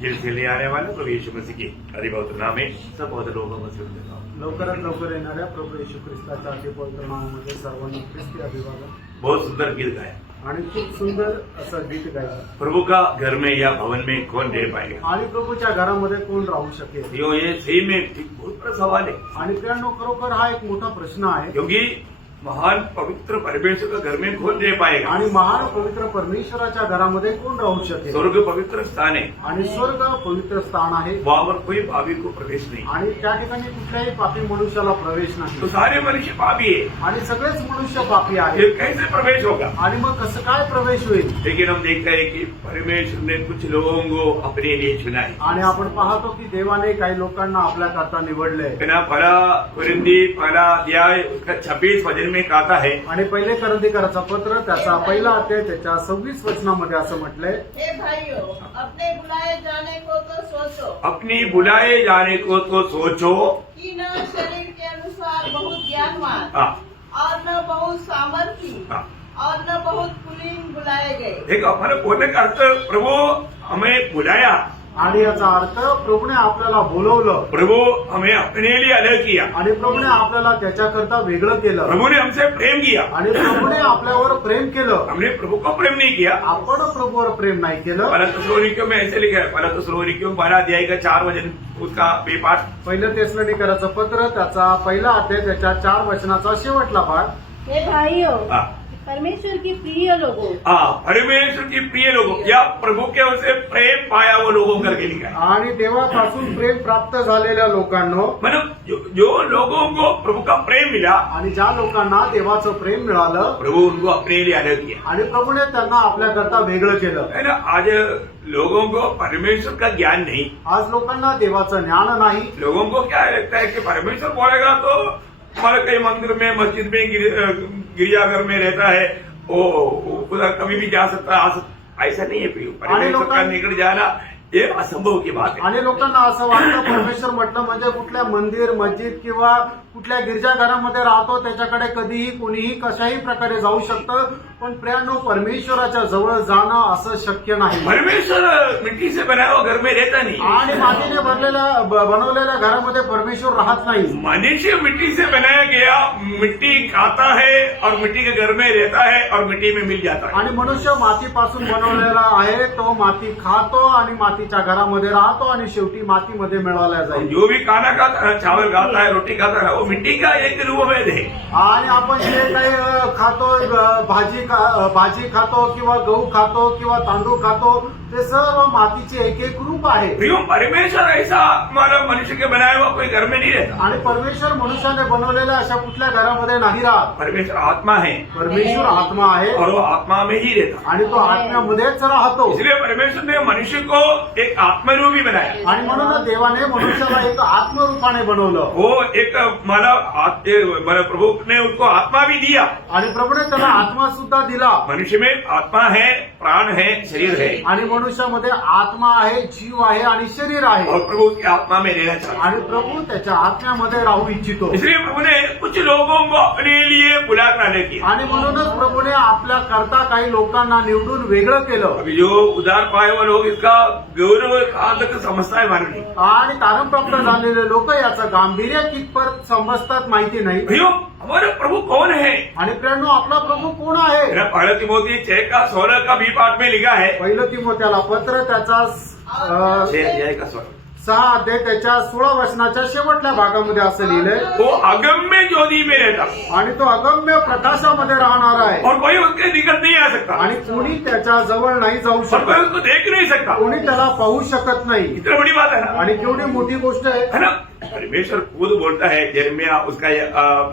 जिनसे ले आने वाले प्रभु यीशु मसीह की अधिपवित्र नाम में सब बहुत लोगों को सुन देता हूँ। लवकरात लवकर येणाऱ्या प्रभू येशू ख्रिस्ताच्या अतिपवित्र नावामध्ये सर्वांना ख्रिस्ती अभिवादन बहुत सुंदर गीत गाया। आणि खूप सुंदर असं गीत गायलं। प्रभु का घर में या भवन में कौन रह पाएगा? आणि प्रभूच्या घरामध्ये कोण राहू शकेल? ये सही में एक बहुत बड़ा सवाल है, आणि प्रियांनो खरोखर हा एक मोठा प्रश्न आहे। क्योंकि महान पवित्र परमेश्वर का घर में कौन रह पाएगा? आणि महान पवित्र परमेश्वराच्या घरामध्ये कोण राहू शकेल? स्वर्ग पवित्र स्थान है, आणि स्वर्ग पवित्र स्थान आहे, वहां पर कोई पापी को प्रवेश नहीं। आणि त्या ठिकाणी कुठल्याही पापी मनुष्याला प्रवेश तो नाही। सारे मनुष्य पापी है, आणि सगळेच मनुष्य पापी ये आहेत। कैसे प्रवेश होगा? आणि मग कसं काय प्रवेश होईल? लेकिन हम देखते हैं कि परमेश्वर ने कुछ लोगों को अपने लिए चुना है। आणि आपण पाहतो की देवाने काही लोकांना आपल्या करता निवडले। पहला कुरिन्दी पहला अध्याय उसका 26 वचन में कहता है, आणि पहिले करंदीकराचा पत्र त्याचा पहिला अध्याय त्याच्या 26 वचनामध्ये असं म्हटलंय, हे भाइयों, अपने बुलाए जाने को तो सोचो अपनी बुलाए जाने को तो सोचो कि न शरीर के अनुसार बहुत ज्ञानवान हाँ, और न बहुत सामर्थी हाँ। और न बहुत कुलीन बुलाए गए। देखो हमारे बोलने का अर्थ, प्रभु हमें बुलाया, आणि याचा अर्थ प्रभूने आपल्याला बोलवलं, प्रभु हमें अपने लिए अलग किया, आणि प्रभूने आपल्याला त्याच्याकरता वेगळं केलं, प्रभु ने हमसे प्रेम किया। आणि प्रभूने आपल्यावर प्रेम केलं। हमने प्रभु को प्रेम नहीं किया। आपण प्रभूवर प्रेम नाही केलं। पहला थिस्सलुनीकियों में ऐसे लिखा है, पहला थिस्सलुनीकियों पहला अध्याय का 4 वचन उसका बेपाठ, पहिलं तेसलोनिकराचं पत्र त्याचा पहिला अध्याय त्याच्या 4 वचनाचा शेवटला भाग। हे भाइयों, हाँ परमेश्वर की प्रिय लोगों, हाँ, परमेश्वर की प्रिय लोगों या प्रभु के ओर से प्रेम पाया वो लोगों करके लिखा है। आणि देवापासून प्रेम प्राप्त झालेल्या लोकांनो, मतलब जो लोगों को प्रभु का प्रेम मिला, आणि ज्या लोकांना देवाचं प्रेम मिळालं, प्रभु उनको अपने लिए अलग किया आणि प्रभूने त्यांना आपल्याकरता वेगळं केलं। है ना। आज लोगों को परमेश्वर का ज्ञान नहीं, आज लोकांना देवाचं ज्ञान नाही। लोगों को क्या लगता है कि परमेश्वर बोलेगा तो हमारे कई मंदिर में, मस्जिद में, गिरजाघर में रहता है, वो उधर कभी भी जा सकता है, आ सकता, ऐसा नहीं है प्रिय। परमेश्वर का निकट जाना ये असंभव की बात है। आणि लोकांना असं वाटतं परमेश्वर म्हटलं म्हणजे कुठल्या मंदिर, मस्जिद किंवा कुठल्या गिरजाघरामध्ये राहतो त्याच्याकडे कधीही कोणीही कशाही प्रकारे जाऊ शकतं, पण प्रियांनो परमेश्वराच्या जवळ जाणं असं शक्य नाही। परमेश्वर मिट्टी से बनाया हुआ घर में रहता नहीं, आणि मातीने बनवलेल्या घरामध्ये परमेश्वर राहत नाही। मनुष्य मिट्टी से बनाया गया मिट्टी खाता है और मिट्टी के घर में रहता है और मिट्टी में मिल जाता है। आणि मनुष्य मातीपासून बनवलेला आहे, तो माती खातो आणि मातीच्या घरामध्ये राहतो आणि शेवटी मातीमध्ये मिळवला और जाईल। जो भी खाना खाता है, चावल खाता है, रोटी खाता है, वो मिट्टी का एक रूप है। आणि आपण जे काही खातो, भाजी खातो किंवा गहू खातो किंवा तांदूळ खातो, ते सर्व मातीचे एक एक रूप आहे। प्रियो, परमेश्वर ऐसा हमारा मनुष्य के बनाया हुआ कोई घर में नहीं रहता। आणि परमेश्वर मनुष्याने बनवलेल्या अशा कुठल्या घरामध्ये नाही राहत। परमेश्वर आत्मा है परमेश्वर आत्मा आहे और वो आत्मा में ही रहता। आणि तो आत्म्यामध्येच राहतो। इसलिए परमेश्वर ने मनुष्य को एक आत्मरूपी बनाया। आणि म्हणून देवाने मनुष्याला एक आत्मरूपाने बनवलं। वो एक मानव प्रभु ने उसको आत्मा भी दिया, आणि प्रभूने त्याला आत्मा सुद्धा दिला। मनुष्य में आत्मा है, प्राण है, शरीर है, आणि मनुष्यामध्ये आत्मा आहे, जीव आहे आणि शरीर आहे। और प्रभु उसकी आत्मा में रहना चाहता है। आणि प्रभू त्याच्या आत्म्यामध्ये राहू इच्छितो। इसलिए प्रभु ने कुछ लोगों को अपने लिए बुला कर आने किया। आणि म्हणूनच प्रभूने आपल्या करता काही लोकांना निवडून वेगळं केलं। अभी जो उद्धार पाए हुए लोग इसका गौरव कहाँ तक समझता है मालूम नहीं। आणि तारण प्राप्त झालेले लोक याचं गांभीर्य कितपत समजतात माहिती नाही। भैया, हमारे प्रभु कौन है? आणि प्रियांनो, आपला प्रभू कोण आहे? मेरा पहला तिमोथी 6 का 16 का बी पाठ में लिखा है, पहिलं तिमोथेला पत्र त्याचा 6 अध्याय का 16, 6 अध्याय त्याच्या 16 वचनाच्या शेवटल्या भागामध्ये असं लिहिलंय, वो अगम्य ज्योति में रहता आणि तो अगम्य प्रकाशामध्ये राहणार आहे, और कोई उसके निकट नहीं आ सकता, आणि कोणी त्याच्या जवळ नाही जाऊ और कोई शकत, उसको देख नहीं सकता। कोणी त्याला पाहू शकत नाही। इतनी बड़ी बात है ना, आणि केवढी मोठी गोष्ट आहे है ना। परमेश्वर खुद बोलता है यिर्मयाह उसका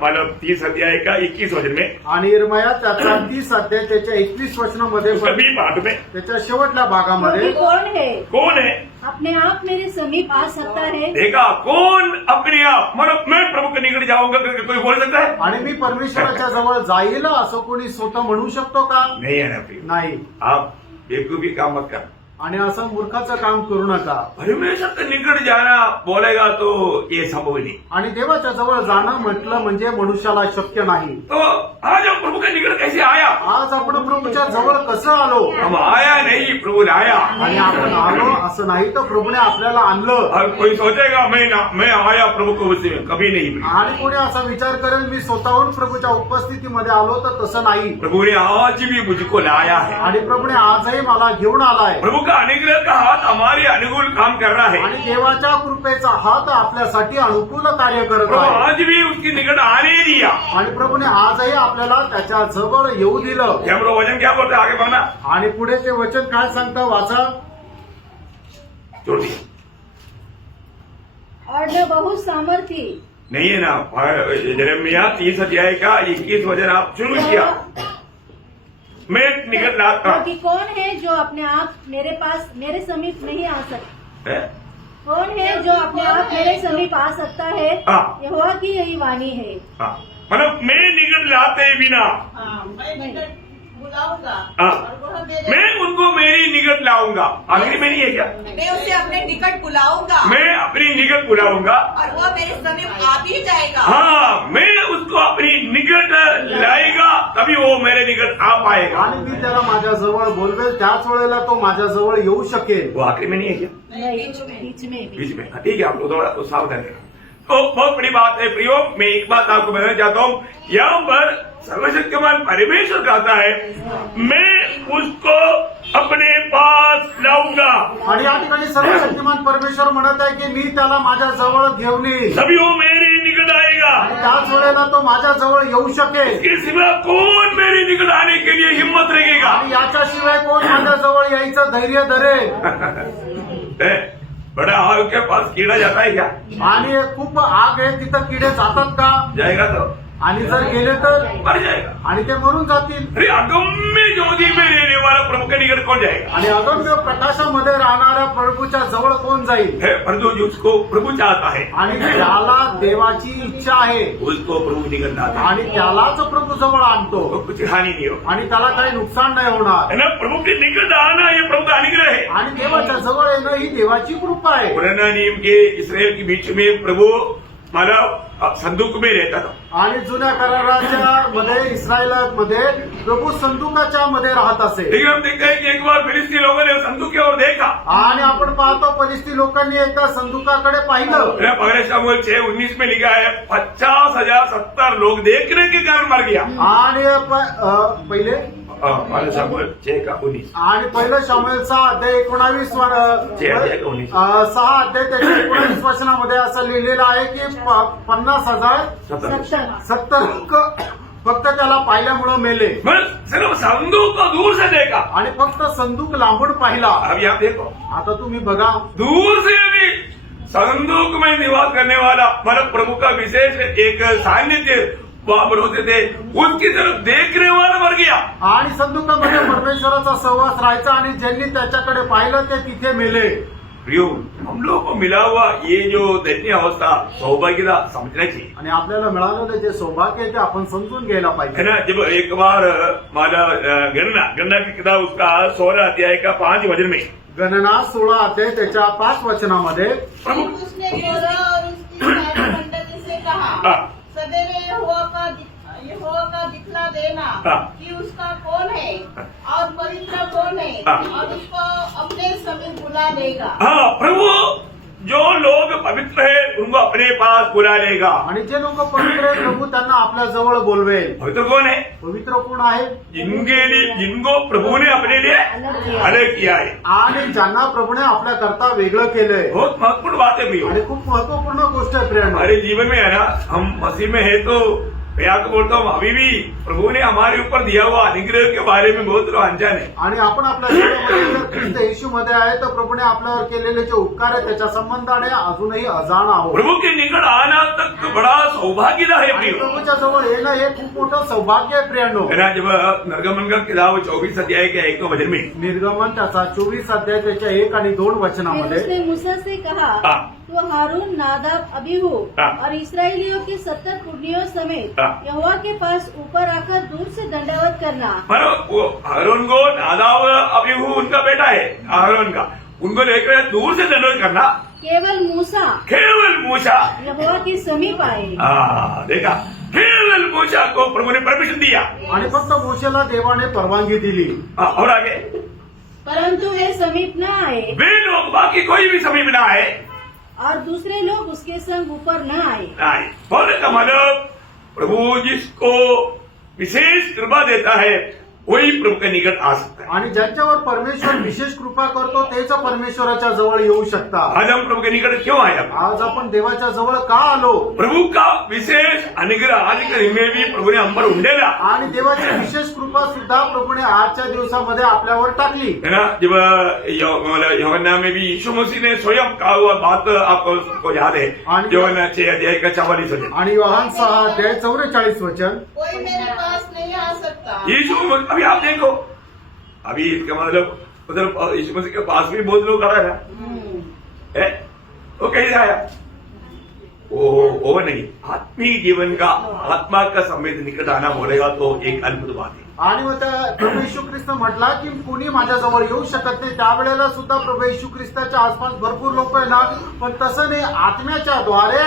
मतलब 30 अध्याय का 21 वचन में, आणि इर्मया त्याचा 30 अध्याय त्याच्या 21 वचनामध्ये उसका बी पाठ में, त्याच्या शेवटल्या भागामध्ये, क्योंकि कौन है कौन है? अपने आप मेरे समीप आ सकता है? देखा, कौन अपने आप, मतलब मैं प्रभु के निकट जाऊंगा करके कोई बोल सकता है? आणि मी परमेश्वराच्या जवळ जाईल असं कोणी स्वतः म्हणू शकतो का? नहीं है ना प्रिय। नाही। आप बेवकूफी काम मत कर, आणि असं मूर्खाचं काम करू नका। परमेश्वर के निकट जाना बोलेगा तो ये संभव नहीं। आणि देवाच्या जवळ जाणं म्हटलं म्हणजे मनुष्याला शक्य नाही। तो आज हम प्रभु के निकट कैसे आया? आज आपण प्रभूच्या जवळ कसं आलो? हम आया नहीं, प्रभु लाया। आणि आपण आलो असं नाही तर प्रभूने आपल्याला आणलं. और कोई सोचेगा मैं आया प्रभु को उससे कभी नहीं प्रिय। आणि कोणी असा विचार करेल मी स्वतःहून प्रभूच्या उपस्थितीमध्ये आलो, तर तसं नाही. प्रभु ने आज भी मुझको लाया है। आणि प्रभूने आजही मला घेऊन आलाय. प्रभु का अनुग्रह का हाथ हमारे अनुकूल काम कर रहा है। आणि देवाच्या कृपेचा हात आपल्यासाठी अनुकूल कार्य करत प्रभु आहे. आज भी उसकी निकट आने दिया। आणि प्रभूने आजही आपल्याला त्याच्या जवळ येऊ दिलं. क्या हम लोग वचन क्या बोलते हैं? आगे बढ़ना आणि पुढे ते वचन काय सांगतं, वाचा. छोड़ दिया और मैं बहुत सामर्थी नहीं है ना। यिर्मयाह 30 अध्याय का 21 वचन आप शुरू किया। मैं निकट लाता क्योंकि कौन है जो अपने आप मेरे समीप नहीं आ सकता? है। कौन है जो अपने आप मेरे समीप आ सकता है? हाँ। यहोवा की यही वाणी है। हाँ, मतलब मैं निकट लाते बिना हाँ, मैं निकट बुलाऊंगा हाँ। और वह मेरे मैं उनको मेरी निकट लाऊंगा। आखिरी में नहीं है क्या? मैं उसे अपने निकट बुलाऊंगा मैं अपनी निकट बुलाऊंगा और वह मेरे समीप आ भी जाएगा। हाँ, मैं उसको अपनी निकट लाएगा तभी वो मेरे निकट आ पाएगा। आणि मी त्याला माझ्या जवळ बोलवेल, त्याच वेळेला तो माझ्या जवळ येऊ शकेल. वो आखिरी में नहीं है क्या? नहीं, बीच में भी। बीच में। हाँ, ठीक है, आप लोग थोड़ा सावधान रहना। तो बहुत बड़ी बात है प्रियो, मैं एक बात आपको बताना चाहता हूँ। यहाँ पर सर्वशक्तिमान परमेश्वर कहता है मैं उसको अपने पास लाऊंगा। आणि या ठिकाणी सर्वशक्तिमान परमेश्वर म्हणत आहे की मी त्याला माझ्या जवळ घेऊन येईल तभी वो मेरे निकट आएगा। आणि त्याच वेळेला तो माझ्या जवळ येऊ शकेल. इसके सिवा कौन मेरे निकट आने के लिए हिम्मत रखेगा? आणि याच्याशिवाय कोण माझ्या जवळ यायचं धैर्य धरेल? है, बड़ा आग के पास कीड़ा जाता है क्या? आणि खूप आग आहे, तिथं किडे जातात का? जाएगा तो आणि जर गेले तर? मर जाएगा। आणि ते मरून जातील. अरे अगम्य ज्योति में रहने वाला प्रभु के निकट कौन जाएगा? आणि अगम्य प्रकाशामध्ये राहणाऱ्या प्रभूच्या जवळ कोण जाईल? है, परंतु जिसको प्रभु चाहता है आणि ज्याला देवाची इच्छा आहे उसको प्रभु निकट लाता है। आणि त्यालाच प्रभू जवळ आणतो तो कुछ हानि नहीं हो, आणि त्याला काही नुकसान नाही होणार. है ना। प्रभु के निकट आना ये प्रभु का अनुग्रह है। आणि देवाच्या जवळ येणं ही देवाची कृपा आहे. पुराना नियम के इसराइल के बीच में प्रभु मानव संदूक में रहता था। आणि जुन्या कराराच्या मध्ये इस्रायलमध्ये प्रभू संदुकाच्या मध्ये राहत असे. लेकिन हम देखते हैं कि एक बार फिलिस्ती लोगों ने संदूक की ओर देखा। आणि आपण पाहतो फलिस्ती लोकांनी एकदा संदुकाकडे पाहिलं. पहले शमूएल 6:19 में लिखा है 50,070 लोग देखने के कारण मर गया। आणि पहिले पहले शमूएल 6:19 आणि पहिलं शामुएलचा अध्याय 19 6 अध्याय त्याच्या 19 वचनामध्ये असं लिहिलेलं आहे की 50,070 लोक फक्त त्याला पाहिल्यामुळं मेले. सिर्फ संदूक को दूर से देखा। आणि फक्त संदूक लांबून पाहिला. अब यहाँ देखो, आता तुम्ही बघा, दूर से भी संदूक में निवास करने वाला मतलब प्रभु का विशेष एक सान्निध्य वहां पर होते थे, उसकी तरफ देखने वाला मर गया। आणि संदुकामध्ये परमेश्वराचा सहवास राहायचा आणि ज्यांनी त्याच्याकडे पाहिलं ते तिथे मेले. प्रियो, हम लोग को मिला हुआ ये जो दैन्य अवस्था सौभाग्यता समझना चाहिए, आणि आपल्याला मिळालेलं जे सौभाग्य आहे ते आपण समजून घ्यायला है पाहिजे. ना। जब एक बार माला गणना की किताब उसका 16 अध्याय का 5 वचन में गणना 16 अध्याय त्याच्या 5 वचनामध्ये प्रभु उसने कोरह और उसकी सारी मंडली से कहा हाँ। सदैव यहोवा का दिखला देना हाँ। कि उसका कौन है और पवित्र कौन है हाँ। और उसको अपने समीप बुला लेगा। हाँ, प्रभु जो लोग पवित्र है उनको अपने पास बुला लेगा। आणि जे लोक पवित्र आहे प्रभू त्यांना आपल्या जवळ बोलवेल. पवित्र कौन है? पवित्र कोण आहे? जिनके लिए जिनको प्रभु ने अपने लिए अलग किया है। आणि ज्यांना प्रभूने आपल्या करता वेगळं केलंय. बहुत महत्वपूर्ण बात है प्रियो। आणि खूप महत्वपूर्ण गोष्ट आहे प्रियांनो. हमारे जीवन में है ना, हम मसीह में है तो मैं आपको बोलता हूँ अभी भी प्रभु ने हमारे ऊपर दिया हुआ अनुग्रह के बारे में बहुत लोग अनजान है। आणि आपण आपल्या जीवनामध्ये जर ख्रिस्त येशूमध्ये आहे तर प्रभूने आपल्यावर केलेले जे उपकार आहे त्याच्या संबंधाने अजूनही अजाण आहोत. प्रभु के निकट आना तक बड़ा सौभाग्यता है आणि प्रियो। प्रभूच्या जवळ येणं हे खूप मोठं सौभाग्य आहे प्रियांनो. है ना। जब निर्गमन का किताब 24 अध्याय के 1 वचन में निर्गमन त्याचा 24 अध्याय त्याच्या 1 आणि 2 फिर वचनामध्ये उसने मूसा से कहा, हाँ। तो हारून, नादाब, अबीहू हाँ। और इसराइलियों के 70 पुरनियों समेत हाँ। यहोवा के पास ऊपर आकर दूर से दंडवत करना। वो हारून को नादाब अबीहू उनका बेटा है हारून का, उनको लेकर दूर से दंडवत करना। केवल मूसा केवल मूसा यहोवा के समीप आए। देखा, केवल मूसा को प्रभु ने परमिशन दिया। आणि फक्त मोशेला देवाने परवानगी दिली. और आगे परंतु वे समीप न आए वे लोग बाकी कोई भी समीप ना आए और दूसरे लोग उसके संग ऊपर न आए। नहीं, बोलने का मतलब प्रभु जिसको विशेष कृपा देता है वही प्रभु के निकट आ सकता है। आणि ज्यांच्यावर परमेश्वर विशेष कृपा करतो तेच परमेश्वराच्या जवळ येऊ शकतात. आज हम प्रभु के निकट क्यों आए? आज आपण देवाच्या जवळ का आलो? प्रभु का विशेष अनुग्रह आज के दिन में भी प्रभु ने हम पर उंडेला आणि देवाची विशेष कृपा सुद्धा प्रभूने आजच्या दिवसामध्ये आपल्यावर टाकली. है ना। जब यूहन्ना में भी यीशु मसीह ने स्वयं कहा हुआ बात आपको याद है, यूहन्ना 6 अध्याय का 44 वचन। आणि योहान 6 अध्याय 44 वचन, कोई मेरे पास नहीं आ सकता। यीशु अभी आप देखो, अभी इसका मतलब यीशु मसीह के पास भी बहुत लोग आ रहा है, वो कैसे आया? वो नहीं, आत्मिक जीवन का आत्मा का संवेद निकट आना बोलेगा तो एक अद्भुत बात है। आणि मग त्या प्रभू येशू ख्रिस्त म्हटला की कोणी माझ्याजवळ येऊ शकत नाही. त्यावेळेला सुद्धा प्रभू येशू ख्रिस्ताच्या आसपास भरपूर लोक आहे ना, पण तसं नाही, आत्म्याच्या द्वारे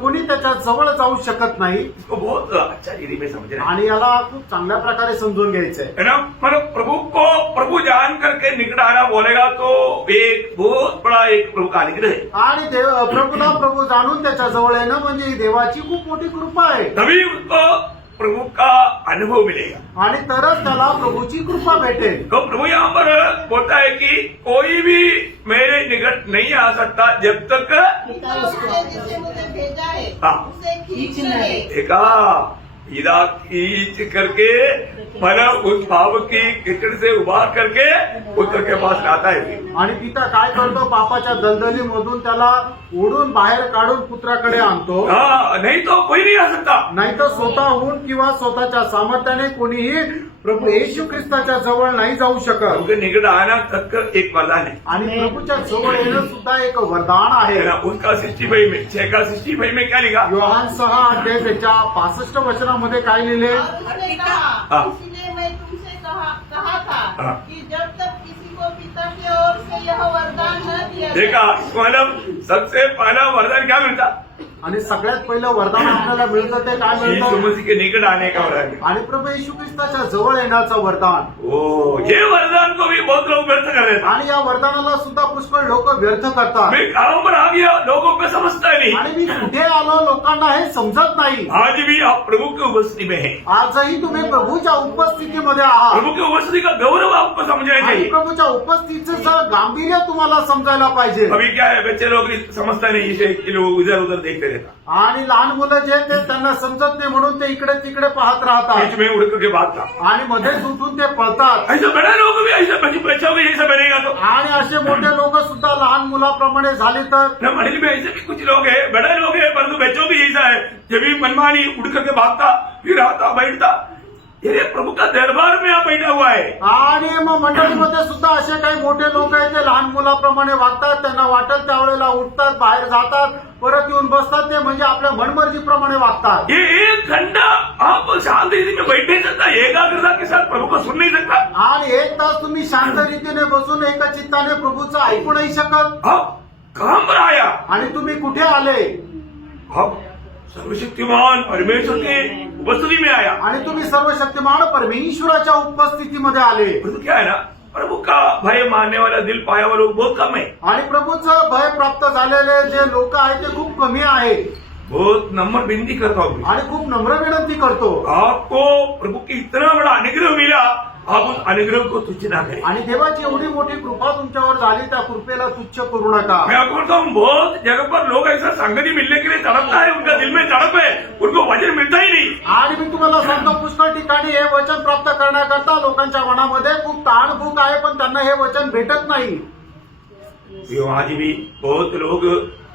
कोणी त्याच्या जवळ जाऊ शकत नाही. इसको बहुत अच्छा रीति में समझना है। आणि याला खूप चांगल्या प्रकारे समजून घ्यायचंय. है ना। मतलब प्रभु को प्रभु जान करके निकट आना बोलेगा तो एक बहुत बड़ा एक प्रभु का अनुग्रह है। आणि प्रभूला प्रभू जाणून त्याच्या जवळ येणं म्हणजे ही देवाची खूप मोठी कृपा आहे. तभी उसको प्रभु का अनुभव मिलेगा आणि तरच त्याला प्रभूची कृपा भेटेल. तो प्रभु यहाँ पर बोलता है कि कोई भी मेरे निकट नहीं आ सकता जब तक पिता उसने जिसे मुझे भेजा है हाँ। उसे खींच ले। देखा, इधर खींच करके मतलब उस भाव की कीचड़ से उबार करके पुत्र के पास लाता है। आणि पिता काय करतो? पापाच्या दलदलीमधून त्याला ओढून बाहेर काढून पुत्राकडे आणतो. हाँ, नहीं तो कोई नहीं आ सकता। नाही तर स्वतःहून किंवा स्वतःच्या सामर्थ्याने कोणीही प्रभू येशू ख्रिस्ताच्या जवळ नाही जाऊ शकत. उनके निकट आना तक एक वरदान है। आणि प्रभूच्या जवळ येणं सुद्धा एक वरदान आहे. है ना। उनका 65 में 6 का 65 में क्या लिखा? योहान 6 अध्याय त्याच्या 65 वचनामध्ये काय लिहिले? और उसने कहा, हाँ। इसलिए मैं तुमसे कहा था हाँ। कि जब तक किसी को पिता की ओर से यह वरदान न दिया देखा, मतलब सबसे पहला वरदान क्या मिलता? आणि सगळ्यात पहिलं वरदान आपल्याला मिळतं ते काय यीशु मिळतं? मसीह के निकट आने का वरदान। आणि प्रभू येशू ख्रिस्ताच्या जवळ येण्याचं वरदान. ओ, ये वरदान को भी बहुत लोग व्यर्थ कर रहे थे। आणि या वरदानाला सुद्धा पुष्कळ लोक व्यर्थ करतात. मैं कहां पर आ गया, लोगों को समझता नहीं। आणि मी कुठे आलो लोकांना हे समजत नाही. आज भी आप प्रभु की उपस्थिति में हैं। आजही तुम्ही प्रभूच्या उपस्थितीमध्ये आहात. प्रभु की उपस्थिति का गौरव आपको समझना आणि चाहिए। प्रभूच्या उपस्थितीचं गांभीर्य तुम्हाला समजायला पाहिजे. अभी क्या है, बच्चे लोग समझता नहीं, इसे कि लोग इधर उधर देखते रहता, आणि लहान मुलं जे ते त्यांना समजत नाही म्हणून ते इकडे तिकडे पाहत राहतात बीच में उड़ करके भागता। आणि मध्येच उठून ते पळतात. ऐसे बड़े लोग भी ऐसे बच्चों भी ऐसा बनेगा तो आणि असे मोठे लोक सुद्धा लहान मुलाप्रमाणे झाले तर. न, मंडली में ऐसे भी कुछ लोग हैं, बड़े लोग हैं, परंतु बच्चों भी ऐसा है, जब भी मनमानी उड़ करके भागता, फिर आता बैठता। ये प्रभु का दरबार में आप बैठा हुआ है। आणि मग मंडळीमध्ये सुद्धा असे काही मोठे लोक आहेत ते लहान मुलाप्रमाणे वागतात. त्यांना वाटत त्यावेळेला उठतात, बाहेर जातात, परत येऊन बसतात. ते म्हणजे आपल्या मनमर्जीप्रमाणे वागतात. ये 1 घंटा आप शांत रीति में बैठ नहीं सकता, एकाग्रता के साथ प्रभु को सुन नहीं सकता। आणि 1 तास तुम्ही शांत रीतीने बसून एका चित्ताने प्रभूचं ऐकू नाही शकत. आप कहां पर आया? आणि तुम्ही कुठे आले? आप सर्वशक्तिमान परमेश्वर की उपस्थिति में आया। आणि तुम्ही सर्वशक्तिमान परमेश्वराच्या उपस्थितीमध्ये आले. परंतु क्या है ना, प्रभु का भय मानने वाला दिल पाया हुआ लोग बहुत कम है। आणि प्रभूचं भय प्राप्त झालेले जे लोक आहेत ते खूप कमी आहेत. बहुत नम्र विनती करता हूँ, आणि खूप नम्र विनंती करतो. आपको प्रभु की इतना बड़ा अनुग्रह मिला, आप उस अनुग्रह को तुच्छ ना करें। आणि देवाची एवढी मोठी कृपा तुमच्यावर झाली, त्या कृपेला तुच्छ करू नका. मैं आपको बोलता हूँ, बहुत जगह पर लोग ऐसा संगति मिलने के लिए तड़पता है, उनका दिल में तड़प है, उनको वचन मिलता ही नहीं। आणि मी तुम्हाला सांगतो, पुष्कळ ठिकाणी हे वचन प्राप्त करण्याकरता लोकांच्या मनामध्ये खूप ताणभूक आहे, पण त्यांना हे वचन भेटत नाही. आज भी बहुत लोग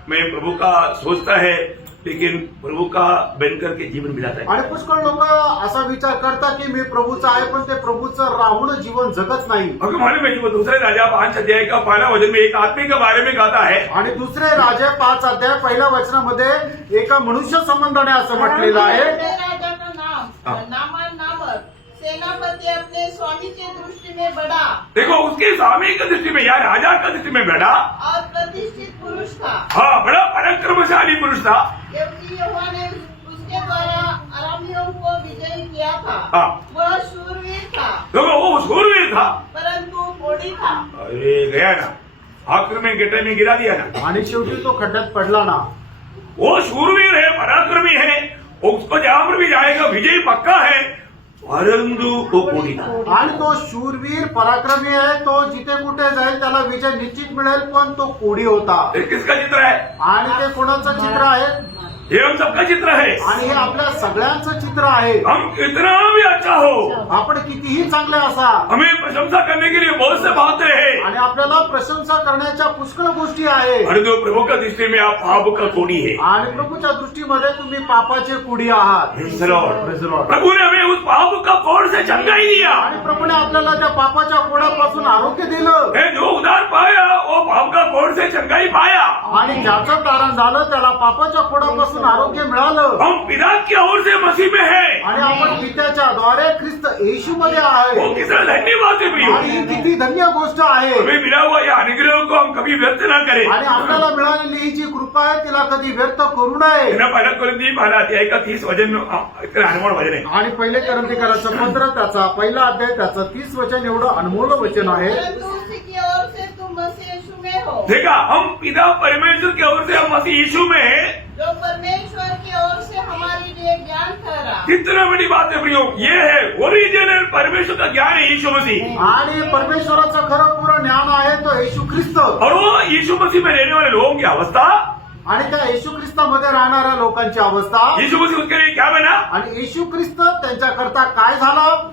मैं प्रभु का सोचता है, लेकिन प्रभु का बनकर के जीवन बिताता है। आणि पुष्कळ लोक असा विचार करतात की मी प्रभूचा आहे, पण ते प्रभूचं राहून जीवन जगत नाही. आपको मालूम है कि वो दूसरे राजा 5 अध्याय का पहला वचन में एक आदमी के बारे में कहता है। आणि दुसरे राजे 5 अध्याय पहिल्या वचनामध्ये एका मनुष्य संबंधाने असं म्हटलेलं आहे. राजा का नाम नामान नामक सेनापति अपने स्वामी की दृष्टि में बड़ा। देखो, उसके स्वामी की दृष्टि में या राजा की दृष्टि में बड़ा और प्रतिष्ठित पुरुष था। हाँ, बड़ा पराक्रमशाली पुरुष था। क्योंकि यहोवा ने उसके द्वारा अरामियों को विजयी किया था। हाँ। वह शूरवीर था, देखो, वो शूरवीर था, परंतु घोड़े नहीं था। अरे गया ना, आखिर में गड्ढे में गिरा दिया ना। आणि शेवटी तो खड्ड्यात पडला ना. वो शूरवीर है, पराक्रमी है, उसको जहां पर भी जाएगा विजय पक्का है, परंतु वो कोणी था. आणि तो शूरवीर पराक्रमी आहे, तो जिथे कुठे जाईल त्याला विजय निश्चित मिळेल, पण तो कोडी होता. ये किसका चित्र है? आणि ते कोणाचं चित्र आहे? ये हम सबका चित्र है. आणि हे आपल्या सगळ्यांचं चित्र आहे. हम कितना भी अच्छा हो, आपण कितीही चांगले असा, हमें प्रशंसा करने के लिए बहुत से बातें हैं, आणि आपल्याला प्रशंसा करण्याच्या पुष्कळ गोष्टी आहेत, परंतु प्रभु का दृष्टि में आप पाप का कोणी है. आणि प्रभूच्या दृष्टीमध्ये तुम्ही पापाचे कुडी आहात. Praise the Lord. Praise the Lord. प्रभु ने हमें उस पाप का कोड़ से चंगाई दिया. आणि प्रभूने आपल्याला त्या पापाच्या कोडापासून आरोग्य दिलं, है जो उधार पाया वो पाप का कोड़ से चंगाई पाया. आणि ज्याचं तारण झालं त्याला पापाच्या कोडापासून आरोग्य मिळालं. हम पिता की ओर से मसीह में है. आणि आपण पित्याच्या द्वारे ख्रिस्त येशू मध्ये वो आहे. कितना धन्यवाद है प्रियो. आणि ही किती धन्य गोष्ट आहे. हमें मिला हुआ यह अनुग्रह को हम कभी व्यर्थ न करें. आणि आपल्याला मिळालेली ही जी कृपा आहे तिला कधी व्यर्थ करू नये. पहिला कोरिंथी 12:30 वचन अनमोल वचन आहे. आणि पहिले करंथीकराचं पत्र त्याचा पहिला अध्याय त्याचं 30 वचन एवढं अनमोल वचन आहे. परंतु उसी की ओर से तुम मसीह यीशु में हो, देखा, हम पिता परमेश्वर की ओर से हम मसीह यीशु में है. जो परमेश्वर की ओर से हमारे लिए ज्ञान ठहरा. कितना बड़ी बात है प्रियो. ये है ओरिजिनल परमेश्वर का ज्ञान है यीशु मसीह. आणि परमेश्वराचं खरं पूर्ण ज्ञान आहे तो येशू ख्रिस्त. और वो यीशु मसीह में रहने वाले लोगों की अवस्था, आणि त्या येशू ख्रिस्तामध्ये राहणाऱ्या लोकांची अवस्था, यीशु मसीह उसके लिए क्या बना. आणि येशू ख्रिस्त त्यांच्याकरता काय झालं.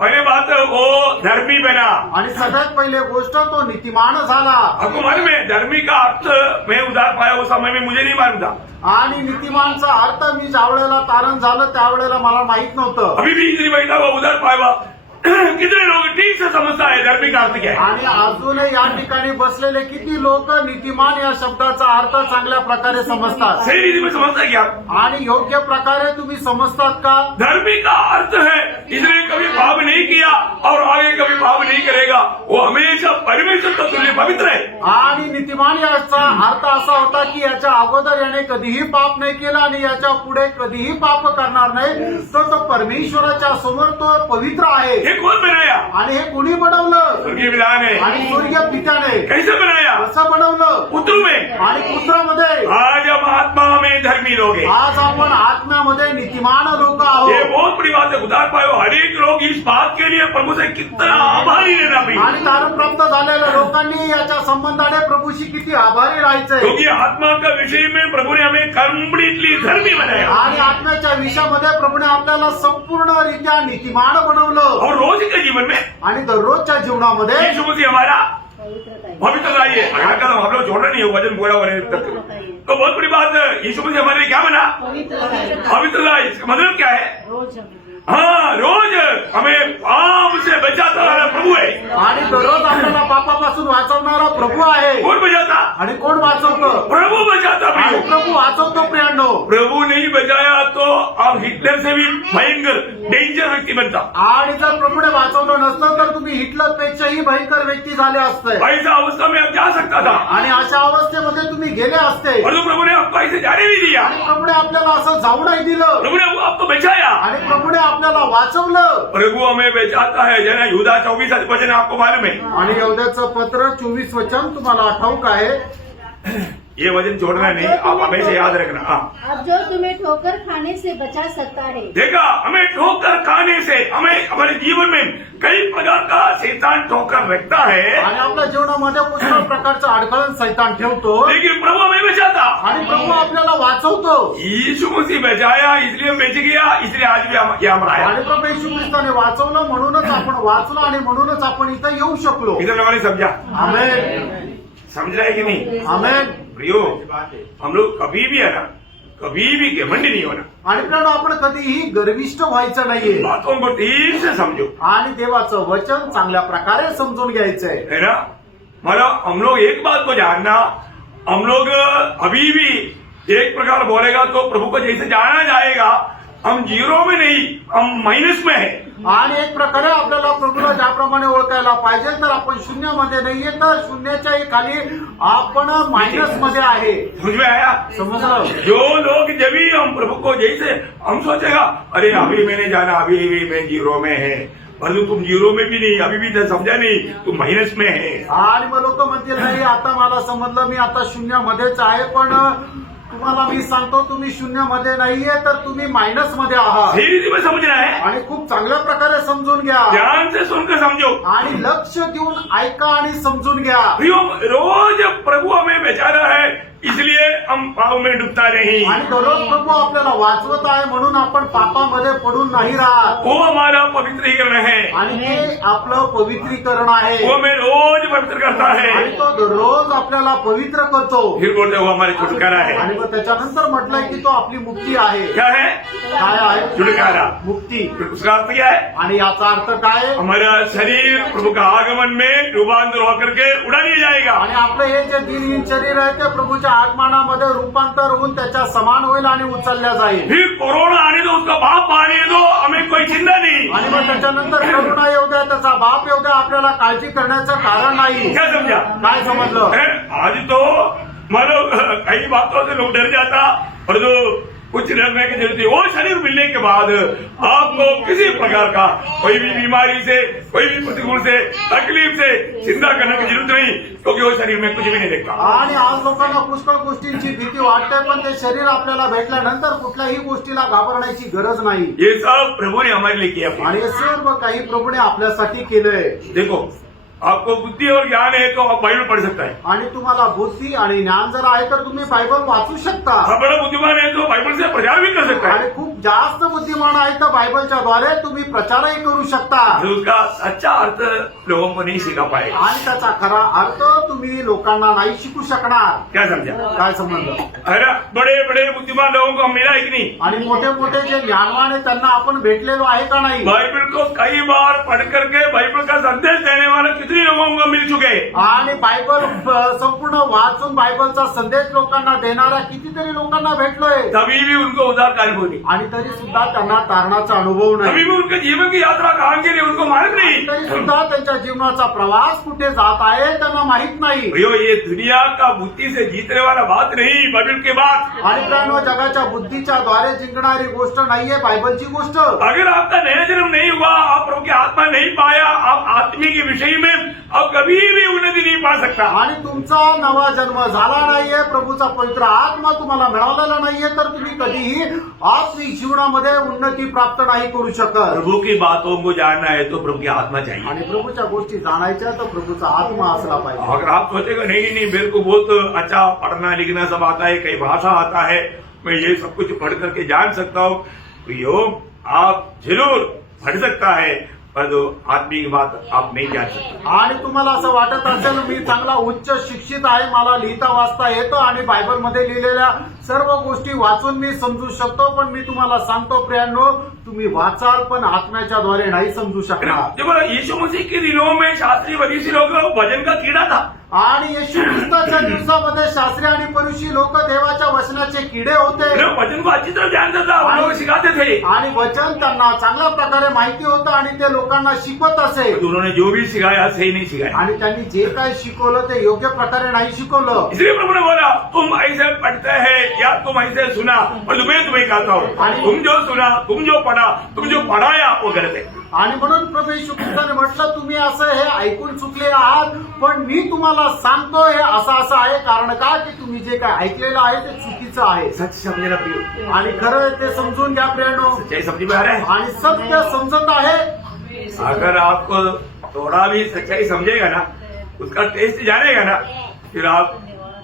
पहले बात वो धर्मी बना. आणि सगळ्यात पहिली गोष्ट तो नीतिमान झाला. आपको मालूम है धर्मी का अर्थ मैं उधार पाया उस समय में मुझे नहीं मालूम था. आणि नीतिमानचा अर्थ मी ज्या वेळेला तारण झालं त्यावेळेला मला माहित नव्हतं. अभी भी इतनी बैठा हुआ उधार पाया कितने लोग ठीक से समझता है धर्मी का अर्थ क्या है. आणि अजूनही या ठिकाणी बसलेले किती लोक नीतिमान या शब्दाचा अर्थ चांगल्या प्रकारे समजतात. सही रीति में समझता है क्या. आणि योग्य प्रकारे तुम्ही समजतात का. धर्मी का अर्थ है इसने कभी पाप नहीं किया और आगे कभी पाप नहीं करेगा, वो हमेशा परमेश्वर का तुल्य पवित्र है. आणि नीतिमान याचा अर्थ असा होता की याच्या अगोदर याने कधीही पाप नाही केला आणि याच्या पुढे कधीही पाप करणार नाही, तर तो परमेश्वराच्या समोर तो पवित्र आहे. ये कौन बनाया. आणि हे कुणी बनवलं. स्वर्गीय विधान है. आणि स्वर्गीय पित्याने. कैसे बनाया. कसं बनवलं. पुत्र में. आणि पुत्रामध्ये. आज हम आत्मा में धर्मी लोग हैं. आज आपण आत्म्यामध्ये नीतिमान लोक ये आहोत. बहुत बड़ी बात है. उधार पाए हर एक लोग इस बात के लिए प्रभु से कितना आभारी रहना भी. आणि तारण प्राप्त झालेल्या लोकांनी याच्या संबंधाने प्रभूशी किती आभारी राहायचंय. क्योंकि आत्मा का विषय में प्रभु ने हमें कम्प्लीटली धर्मी बनाया. आणि आत्म्याच्या विषयामध्ये प्रभूने आपल्याला संपूर्णरित्या नीतिमान बनवलं. और रोज के जीवन में आणि दररोजच्या जीवनामध्ये यीशु मसीह हमारा पवित्रता है. पवित्र रहिए. अगर कदम हम लोग छोड़ रहे नहीं हो वजन पूरा होने तक, तो बहुत बड़ी बात है. यीशु मसीह हमारे लिए क्या बना. पवित्र रहा. इसका मतलब क्या है. रोज हम हाँ, रोज हमें पाप से बचाता वाला प्रभु है. आणि दररोज आपल्याला पापापासून वाचवणारा प्रभू आहे. कौन बचाता. आणि कोण वाचवतं. प्रभु बचाता. आणि प्रियो, प्रभू वाचवतो प्रियांनो. प्रभु नहीं बचाया तो आप हिटलर से भी भयंकर डेंजर व्यक्ति बनता. आणि जर प्रभूने वाचवलं नसतं तर तुम्ही हिटलर पेक्षाही भयंकर व्यक्ती झाले असते. ऐसा अवस्था में आप जा सकता था. आणि अशा अवस्थेमध्ये तुम्ही गेले असते. परंतु प्रभु ने आपको ऐसे जाने नहीं दिया. आणि प्रभूने आपल्याला असं जाऊ नाही दिलं. प्रभु ने आपको बचाया. आणि प्रभूने आपल्याला वाचवलं. प्रभु हमें बचाता है. जना युदा 24 वचन आपको मालूम है. आणि यहूदाचं पत्र 24 वचन तुम्हाला ठाऊक आहे. ये वचन छोड़ना नहीं, आप हमेशा याद रखना. हाँ, अब जो तुम्हें ठोकर खाने से बचा सकता है. देखा, हमें ठोकर खाने से हमें हमारे जीवन में कई प्रकार का शैतान ठोकर रखता है. आणि आपल्या जीवनामध्ये पुष्कळ प्रकारचं अडखळण सैतान ठेवतो. लेकिन प्रभु हमें बचाता. आणि प्रभू आपल्याला वाचवतो. यीशु मसीह बचाया इसलिए हम बच गया, इसलिए आज भी हम यहाँ पर आया. आणि प्रभू येशू ख्रिस्ताने वाचवलं म्हणूनच आपण वाचलो आणि म्हणूनच आपण इथं येऊ शकलो. इधर लोगों ने समझा. आमेन. समझ रहा है कि नहीं. आमेन. प्रियो, हम लोग कभी भी है ना, कभी भी घमंड नहीं होना. आणि प्रियांनो, आपण कधीही गर्विष्ठ व्हायचं नाहीये. बातों को ठीक से समझो. आणि देवाचं वचन चांगल्या प्रकारे समजून घ्यायचंय. है ना. मतलब हम लोग एक बात को जानना, हम लोग अभी भी एक प्रकार बोलेगा तो प्रभु को जैसे जाना जाएगा, हम जीरो में नहीं, हम माइनस में है. आणि एक प्रकारे आपल्याला प्रभूला ज्याप्रमाणे ओळखायला पाहिजे तर आपण शून्यामध्ये नाहीये तर शून्याच्याही खाली आपण मायनस मध्ये आहे. समझ में आया. समजलं. जो लोग जब भी हम प्रभु को जैसे हम सोचेगा अरे अभी मैंने जाना, अभी भी मैं जीरो में है, परंतु तुम जीरो में भी नहीं, अभी भी समझा नहीं, तुम माइनस में है. आणि मग लोक म्हणतील नाही आता मला समजलं मी आता शून्यामध्येच आहे, पण तुम्हाला मी सांगतो तुम्ही शून्यामध्ये नाहीये तर तुम्ही मायनस मध्ये आहात. सही रीति में समझना है, आणि खूप चांगल्या प्रकारे समजून घ्या ध्यान से सुनकर समझो. आणि लक्ष देऊन ऐका आणि समजून घ्या. प्रियो, रोज प्रभु हमें बेचारा है, इसलिए हम पाप में डूबता नहीं. आणि दररोज प्रभू आपल्याला वाचवत आहे म्हणून आपण पापामध्ये पडून नाही राहत. वो हमारा पवित्रीकरण है, आणि ते आपलं पवित्रीकरण आहे. वो हमें रोज पवित्र करता आणि है. तो दररोज आपल्याला पवित्र करतो. फिर बोलते हैं, वो हमारे छुटकारा है. आणि मग त्याच्यानंतर म्हटलंय की तो आपली मुक्ती आहे. क्या है? काय आहे? छुटकारा. मुक्ती. फिर उसका अर्थ क्या है? आणि याचा अर्थ काय आहे? हमारा शरीर प्रभु का आगमन में रूपांतर होकर के उड़ा लिया जाएगा. आणि आपलं हे जे दिनहीन शरीर आहे ते प्रभूच्या आगमनामध्ये रूपांतर होऊन त्याच्या समान होईल आणि उचलल्या जाईल. फिर कोरोना आने दो, उसका बाप आने दो, हमें कोई चिंता नहीं. आणि मग त्याच्यानंतर करुणा येऊ द्या, त्याचा बाप येऊ द्या, आपल्याला काळजी करण्याचं कारण नाही. क्या समझा? काय समजलं? है? आज तो मानो कई बातों से लोग डर जाता, और जो कुछ डरने की जरूरत है, वो शरीर मिलने के बाद आपको किसी प्रकार का कोई भी बीमारी से, कोई भी प्रतिकूल से, तकलीफ से चिंता करने की जरूरत नहीं, क्योंकि वो शरीर में कुछ भी नहीं देखता. आणि आज लोकांना पुष्कळ गोष्टींची भीती वाटते, पण ते शरीर आपल्याला भेटल्यानंतर कुठल्याही गोष्टीला घाबरण्याची गरज नाही. ये सब प्रभु ने हमारे लिए किया. आणि हे सर्व काही प्रभूने आपल्यासाठी केलंय. देखो, आपको बुद्धि और ज्ञान है तो आप बाइबल पढ़ सकता है. आणि तुम्हाला बुद्धी आणि ज्ञान जर आहे तर तुम्ही बायबल वाचू शकता. आप बड़ा बुद्धिमान है तो बाइबल से प्रचार भी कर सकता है. आणि खूप जास्त बुद्धिमान आहे तर बायबलच्या द्वारे तुम्ही प्रचारही करू शकता. जो उसका सच्चा अर्थ लोगों को नहीं सिखा पाए. आणि त्याचा खरा अर्थ तुम्ही लोकांना नाही शिकू शकणार. क्या समझा? काय समजलं? अरे बड़े बड़े बुद्धिमान लोगों को हम मिला है कि नहीं? आणि मोठे मोठे जे ज्ञानवान आहे त्यांना आपण भेटलेलो आहे का नाही? बाइबल को कई बार पढ़ करके बाइबल का संदेश देने वाले कितने लोगों को मिल चुके हैं. आणि बायबल संपूर्ण वाचून बायबलचा संदेश लोकांना देणाऱ्या कितीतरी लोकांना भेटलोय. तभी भी उनको उद्धार का अनुभव नहीं. आणि तरी सुद्धा त्यांना तारणाचा अनुभव तभी नाही. भी उनके जीवन की यात्रा कहाँ के लिए उनको मालूम नहीं. तरी सुद्धा त्यांच्या जीवनाचा प्रवास कुठे जात आहे त्यांना माहित नाही. भैया, ये दुनिया का बुद्धि से जीतने वाला बात नहीं, बाइबल की बात. आणि प्राण जगाच्या बुद्धीच्या द्वारे जिंकणारी गोष्ट नाहीये बायबलची गोष्ट. अगर आपका नया जन्म नहीं हुआ, आप प्रभु की आत्मा नहीं पाया, आप आत्मी के विषय में अब कभी भी उन्नति नहीं पा सकता. आणि तुमचा नवा जन्म झाला नाहीये, प्रभूचा पवित्र आत्मा तुम्हाला मिळालेला नाहीये, तर तुम्ही कधीही आत्मिक जीवनामध्ये उन्नती प्राप्त नाही करू शकत. प्रभु की बातों को जानना है तो प्रभु की आत्मा चाहिए. आणि प्रभूच्या गोष्टी जाणायच्या तर प्रभूचा आत्मा असला पाहिजे. अगर आप सोचेगा नहीं मेरे को बहुत अच्छा पढ़ना लिखना सब आता है, कई भाषा आता है, मैं ये सब कुछ पढ़ करके जान सकता हूँ, तो योग आप जरूर पढ़ सकता है, पर आत्मिक बात आप नहीं जान सकते. आणि तुम्हाला असं वाटत असेल मी चांगला उच्च शिक्षित आहे, मला लिहिता वाचता येतं आणि बायबलमध्ये लिहिलेल्या सर्व गोष्टी वाचून मी समजू शकतो, पण मी तुम्हाला सांगतो प्रियांनो, तुम्ही वाचाल पण आत्म्याच्या द्वारे नाही समजू शकणार. देखो, यीशु मसीह के दिनों में शास्त्री फरीसी लोग भजन का कीड़ा था. आणि येशू ख्रिस्ताच्या दिवसामध्ये शास्त्री आणि परुषी लोक देवाच्या वचनाचे किडे होते. भजन को अच्छी तरह जानता था, वो लोग सिखाते थे. आणि वचन त्यांना चांगल्या प्रकारे माहिती होतं आणि ते लोकांना शिकवत असे. उन्होंने जो भी सिखाया सही नहीं सिखाया. आणि त्यांनी जे काही शिकवलं ते योग्य प्रकारे नाही शिकवलं. इसलिए प्रभु ने बोला, तुम ऐसे पढ़ते हैं या तुम ऐसे सुना, और मैं तुम्हें कहता हूँ, तुम जो सुना, तुम जो पढ़ा, तुम जो पढ़ाया वो गलत है. आणि म्हणून प्रभू येशू ख्रिस्ताने म्हटलं तुम्ही असं हे ऐकून चुकले आहात, पण मी तुम्हाला सांगतो हे असं आहे. कारण का की तुम्ही जे काय ऐकलेलं आहे ते चुकीचं आहे. सच समझना प्रियो. आणि खरं ते समजून घ्या प्रियांनो. सच्चाई समझ में आ रहा है. आणि सत्य समजत आहे. अगर आपको थोड़ा भी सच्चाई समझेगा ना, उसका टेस्ट जानेगा ना, फिर आप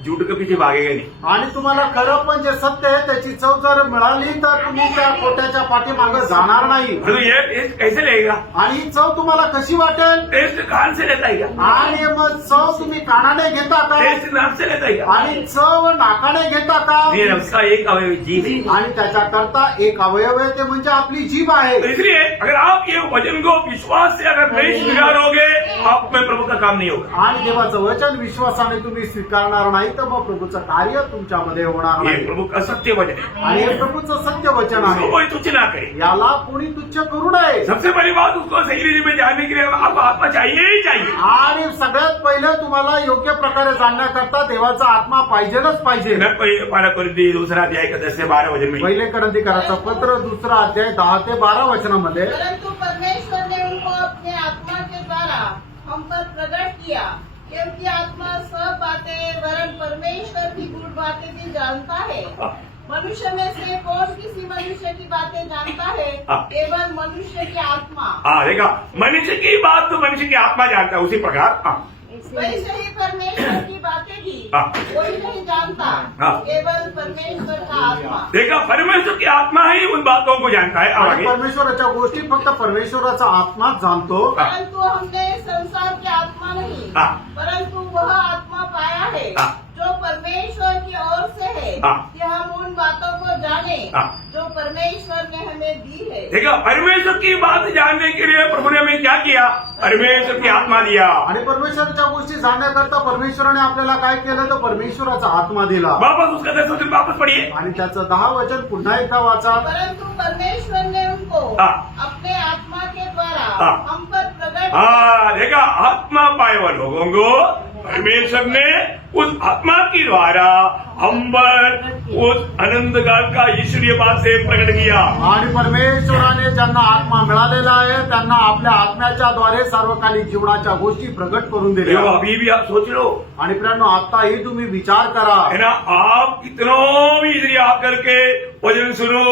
झूठ के पीछे भागेगा नहीं. आणि तुम्हाला खरं पण जे सत्य आहे त्याची चव जर मिळाली तर तुम्ही त्या खोट्याच्या पाठीमागे जाणार नाही. तो ये टेस्ट कैसे लेगा? आणि ही चव तुम्हाला कशी वाटेल? टेस्ट कान से लेता है क्या? आणि मग चव तुम्ही कानाने घेता का? टेस्ट नाक से लेता है क्या? आणि चव नाकाने घेता का? ये उसका एक अवयव जीभ है. आणि त्याच्याकरता एक अवयव आहे ते म्हणजे आपली जीभ आहे. तो इसलिए अगर आप ये वचन को विश्वास से अगर नहीं स्वीकारोगे, आप में प्रभु का काम नहीं होगा. आणि देवाचं वचन विश्वासाने तुम्ही स्वीकारणार नाही तर मग प्रभूचं कार्य तुमच्यामध्ये होणार ये नाही. प्रभु का सत्य वचन है. आणि हे प्रभूचं सत्य वचन आहे. उसको कोई तुच्छ ना करे. याला कोणी तुच्छ करू नये. सबसे बड़ी बात, उसको सही रीति में जानने के लिए आपको आत्मा चाहिए ही चाहिए. आणि सगळ्यात पहिले तुम्हाला योग्य प्रकारे जाणण्याकरता देवाचा आत्मा पाहिजेलच पाहिजे. मैं पहला कोरिन्थी दूसरा अध्याय का 10 से 12 वचन में पहिले करंथीकराचं पत्र 2 अध्याय 10 ते 12 वचनामध्ये, परंतु परमेश्वर ने उनको आत्मा के द्वारा हम पर प्रकट किया, क्योंकि आत्मा सब बातें वरन परमेश्वर की गूढ़ बातें भी जानता है। मनुष्य में से कौन किसी मनुष्य की बातें जानता है? केवल मनुष्य की आत्मा। हाँ देखा, मनुष्य की बात तो मनुष्य की आत्मा जानता है, उसी प्रकार वैसे ही परमेश्वर की बातें भी कोई नहीं जानता, केवल परमेश्वर का आत्मा। देखा, परमेश्वर की आत्मा ही उन बातों को जानता है। और आणि आगे परमेश्वराच्या गोष्टी फक्त परमेश्वराचा आत्माच जाणतो. परंतु हमने संसार की आत्मा नहीं, परंतु वह आत्मा पाया है जो परमेश्वर की ओर से है, कि हम उन बातों को जाने जो परमेश्वर ने हमें दी है। देखा, परमेश्वर की बात जानने के लिए प्रभु ने हमें क्या किया? परमेश्वर की आत्मा दिया। आणि परमेश्वराच्या गोष्टी जाणण्याकरता परमेश्वराने आपल्याला काय केलं तर परमेश्वराचा आत्मा दिला. वापस उसका 10 वचन वापस पढ़िए। आणि त्याचं 10 वचन पुन्हा एकदा वाचा. परंतु परमेश्वर ने उनको अपने आत्मा के द्वारा हम पर प्रकट हाँ देखा, आत्मा पाए हुए लोगों को परमेश्वर ने उस आत्मा के द्वारा हम पर उस अनंत काल का ईश्वरीय बात से प्रकट किया. आणि परमेश्वराने ज्यांना आत्मा मिळालेला आहे त्यांना आपल्या आत्म्याच्या द्वारे सार्वकालिक जीवनाच्या गोष्टी प्रगट करून देखो, दिल्या. अभी भी आप सोच लो, आणि प्रियांनो आताही तुम्ही विचार करा. है ना, आप कितनों भी इधर आकर के वचन सुनो,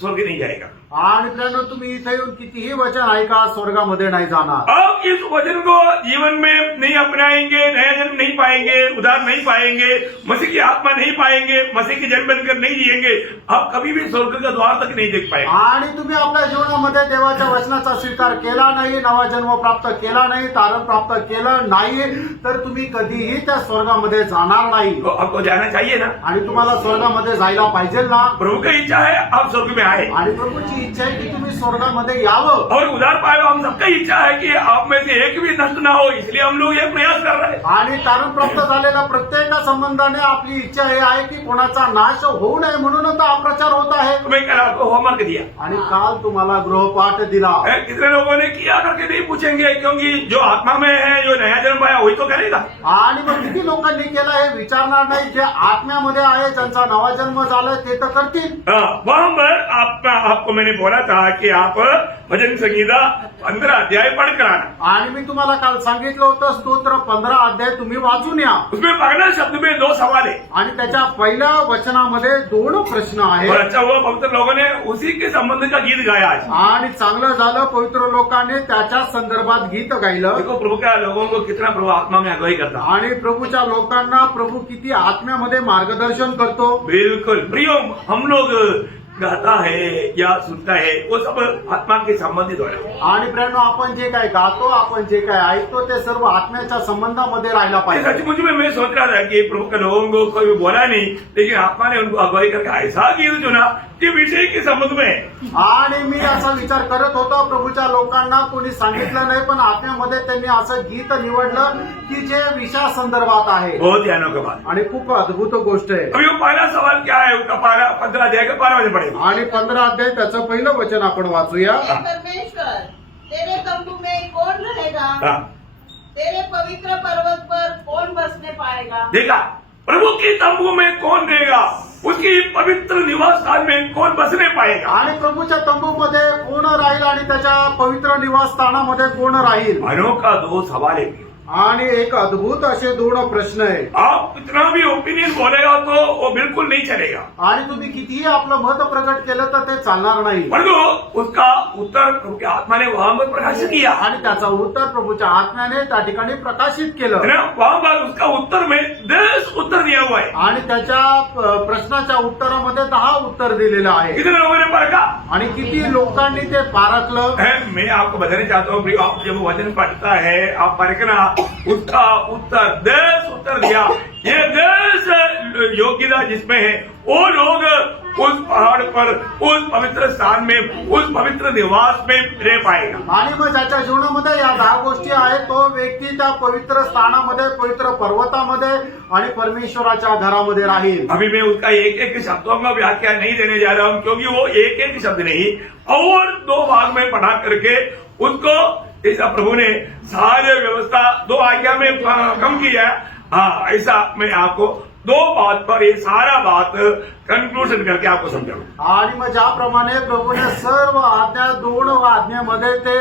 स्वर्ग नहीं जाएगा. आणि प्रियांनो तुम्ही इथे येऊन कितीही वचन ऐका, स्वर्गामध्ये नाही जाणार. आप इस वचन को जीवन में नहीं अपनाएंगे, नया जन्म नहीं पाएंगे, उद्धार नहीं पाएंगे, मसीह की आत्मा नहीं पाएंगे, मसीह की जन्म बनकर नहीं जिएंगे, आप कभी भी स्वर्ग का द्वार तक नहीं देख पाएंगे. आणि तुम्ही आपल्या जीवनामध्ये देवाच्या वचनाचा स्वीकार केला नाही, नवा जन्म प्राप्त केला नाही, तारण प्राप्त केलं नाही, तर तुम्ही कधीही त्या स्वर्गामध्ये जाणार नाही. तो आपको जाना चाहिए ना. आणि तुम्हाला स्वर्गामध्ये जायला पाहिजे ना. प्रभु की इच्छा है आप स्वर्ग में आए, आणि प्रभूची इच्छा आहे की तुम्ही स्वर्गामध्ये यावं. और उद्धार पाए हम सबका इच्छा है कि आप में से एक भी नष्ट ना हो, इसलिए हम लोग ये प्रयास कर रहे हैं. आणि तारण प्राप्त झालेल्या प्रत्येका संबंधाने आपली इच्छा हे आहे की कोणाचा नाश होऊ नये, म्हणूनच हा प्रचार होत आहे. तुम्हें कल आपको होमवर्क दिया, आणि काल तुम्हाला गृहपाठ दिला. कितने लोगों ने किया करके नहीं पूछेंगे, क्योंकि जो आत्मा में है, जो नया जन्म पाया वही तो करेगा. आणि मग किती लोकांनी केलं हे विचारणार नाही. जे आत्म्यामध्ये आहे, ज्यांचा नवा जन्म झालाय ते तर करतील. वहां पर आपको मैंने बोला था कि आप भजन संगीता 15 अध्याय पढ़कर आना. आणि मी तुम्हाला काल सांगितलं होतं स्तोत्र 15 अध्याय तुम्ही वाचून या. उसमें पहला शब्द में 2 सवाल है, आणि त्याच्या पहिल्या वचनामध्ये 2 प्रश्न और आहेत. अच्छा हुआ पवित्र लोगों ने उसी के संबंध का गीत गाया आज. आणि चांगलं झालं पवित्र लोकांनी त्याच्या संदर्भात गीत गायलं. देखो, प्रभु का लोगों को कितना प्रभु आत्मा में अगुवाई करता. आणि प्रभूच्या लोकांना प्रभू किती आत्म्यामध्ये मार्गदर्शन करतो. बिल्कुल प्रियो, हम लोग गाता है या सुनता है वो सब आत्मा के संबंधित हो रहा है. आणि प्रेरणा आपण जे काय गातो, आपण जे काय ऐकतो ते सर्व आत्म्याच्या संबंधामध्ये राहायला पाहिजे. सचमुच में मैं सोच रहा था कि प्रभु के लोगों को कोई बोला नहीं, लेकिन आत्मा ने उनको अगुवाई करके ऐसा गीत चुना कि विषय के संबंध में. आणि मी असा विचार करत होतो प्रभूच्या लोकांना कोणी सांगितलं नाही, पण आत्म्यामध्ये त्यांनी असं गीत निवडलं की जे विषया संदर्भात आहे. बहुत ही अनोखी बात. आणि खूप अद्भुत गोष्ट आहे. अभी वो पहला सवाल क्या है, उसका 15 अध्याय का 12 वचन पढ़ेगा. आणि 15 अध्याय त्याचं पहिलं वचन आपण वाचूया. हे परमेश्वर, तेरे तंबू में कौन रहेगा? हाँ. तेरे पवित्र पर्वत पर कौन बसने पाएगा? देखा, प्रभु की तंबू में कौन रहेगा, उसकी पवित्र निवास स्थान में कौन बसने पाएगा. आणि प्रभूच्या तंबूमध्ये कोण राहील आणि त्याच्या पवित्र निवास स्थानामध्ये कोण राहील. अनोखा 2 सवाल है. आणि एक अद्भुत असे 2 प्रश्न आहे. आप कितना भी ओपिनियन बोलेगा तो वो बिल्कुल नहीं चलेगा, आणि तुम्ही कितीही आपलं मत प्रकट केलं तर ते चालणार नाही. परंतु उसका उत्तर प्रभु की आत्मा ने वहां पर प्रकाशित किया. आणि त्याचा उत्तर प्रभूच्या आत्म्याने त्या ठिकाणी प्रकाशित केलं. है ना, वहां पर उसका उत्तर में 10 उत्तर दिया हुआ है. आणि त्याच्या प्रश्नाच्या उत्तरामध्ये 10 उत्तर दिलेलं आहे. कितने लोगों ने परखा? आणि किती लोकांनी ते पारखलं. मैं आपको बताना चाहता हूँ, प्रिय, आप जब वचन पढ़ता है, आप परखना, उसका उत्तर 10 उत्तर दिया. ये 10 योग्यता जिसमें है, वो लोग उस पहाड़ पर, उस पवित्र स्थान में, उस पवित्र निवास में रह पाएगा. आणि मग ज्याच्या जीवनामध्ये या 10 गोष्टी आहेत तो व्यक्ती त्या पवित्र स्थानामध्ये, पवित्र पर्वतामध्ये आणि परमेश्वराच्या घरामध्ये राहील. अभी मैं उसका एक एक शब्दों का व्याख्या नहीं देने जा रहा हूँ, क्योंकि वो एक एक शब्द नहीं और 2 भाग में पढ़ा करके उसको ऐसा प्रभु ने सारे व्यवस्था 2 आज्ञा में कम किया. हाँ, ऐसा मैं आपको दो बात पर ये सारा बात कंक्लूजन करके आपको समझाऊंगा। आणि मग ज्याप्रमाणे प्रभूने सर्व आज्ञा 2 आज्ञेमध्ये ते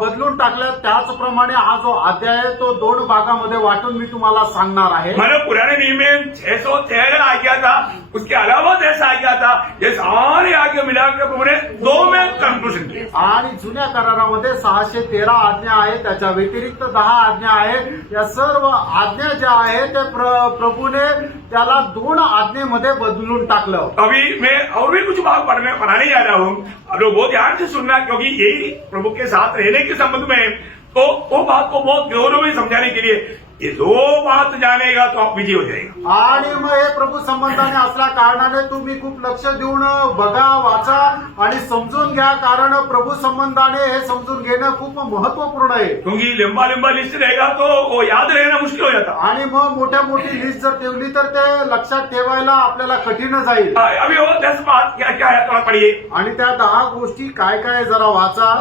बदलून टाकल्या, त्याचप्रमाणे हा जो अध्याय आहे तो 2 भागामध्ये वाटून मी तुम्हाला सांगणार आहे। मैंने पुराने नियम में 613 आज्ञा था, उसके अलावा जैसा आज्ञा था, ये सारे आज्ञा मिलाकर प्रभु ने 2 में कंक्लूजन किया। आणि जुन्या करारामध्ये 613 आज्ञा आहे, त्याच्या व्यतिरिक्त 10 आज्ञा आहे। या सर्व आज्ञा ज्या आहेत ते प्रभूने त्याला 2 आज्ञेमध्ये बदलून टाकलं। अभी मैं और भी कुछ बात पढ़ाने जा रहा हूँ, आप लोग बहुत ध्यान से सुनना, क्योंकि यही प्रभु के साथ रहने के संबंध में है। तो वो बात को बहुत गौरव में समझाने के लिए ये 2 बात जानेगा तो आप विजय हो जाएगा। आणि मग हे प्रभू संबंधाने असल्या कारणाने तुम्ही खूप लक्ष देऊन बघा, वाचा आणि समजून घ्या, कारण प्रभू संबंधाने हे समजून घेणं खूप महत्वपूर्ण आहे। क्योंकि लंबा लंबा लिस्ट रहेगा तो वो याद रहना मुश्किल हो जाता। आणि मग मोठी लिस्ट जर ठेवली तर ते लक्षात ठेवायला आपल्याला कठीण जाईल। अभी वो 10 बात क्या क्या है थोड़ा पढ़िए। आणि त्या 10 गोष्टी काय काय जरा वाचा।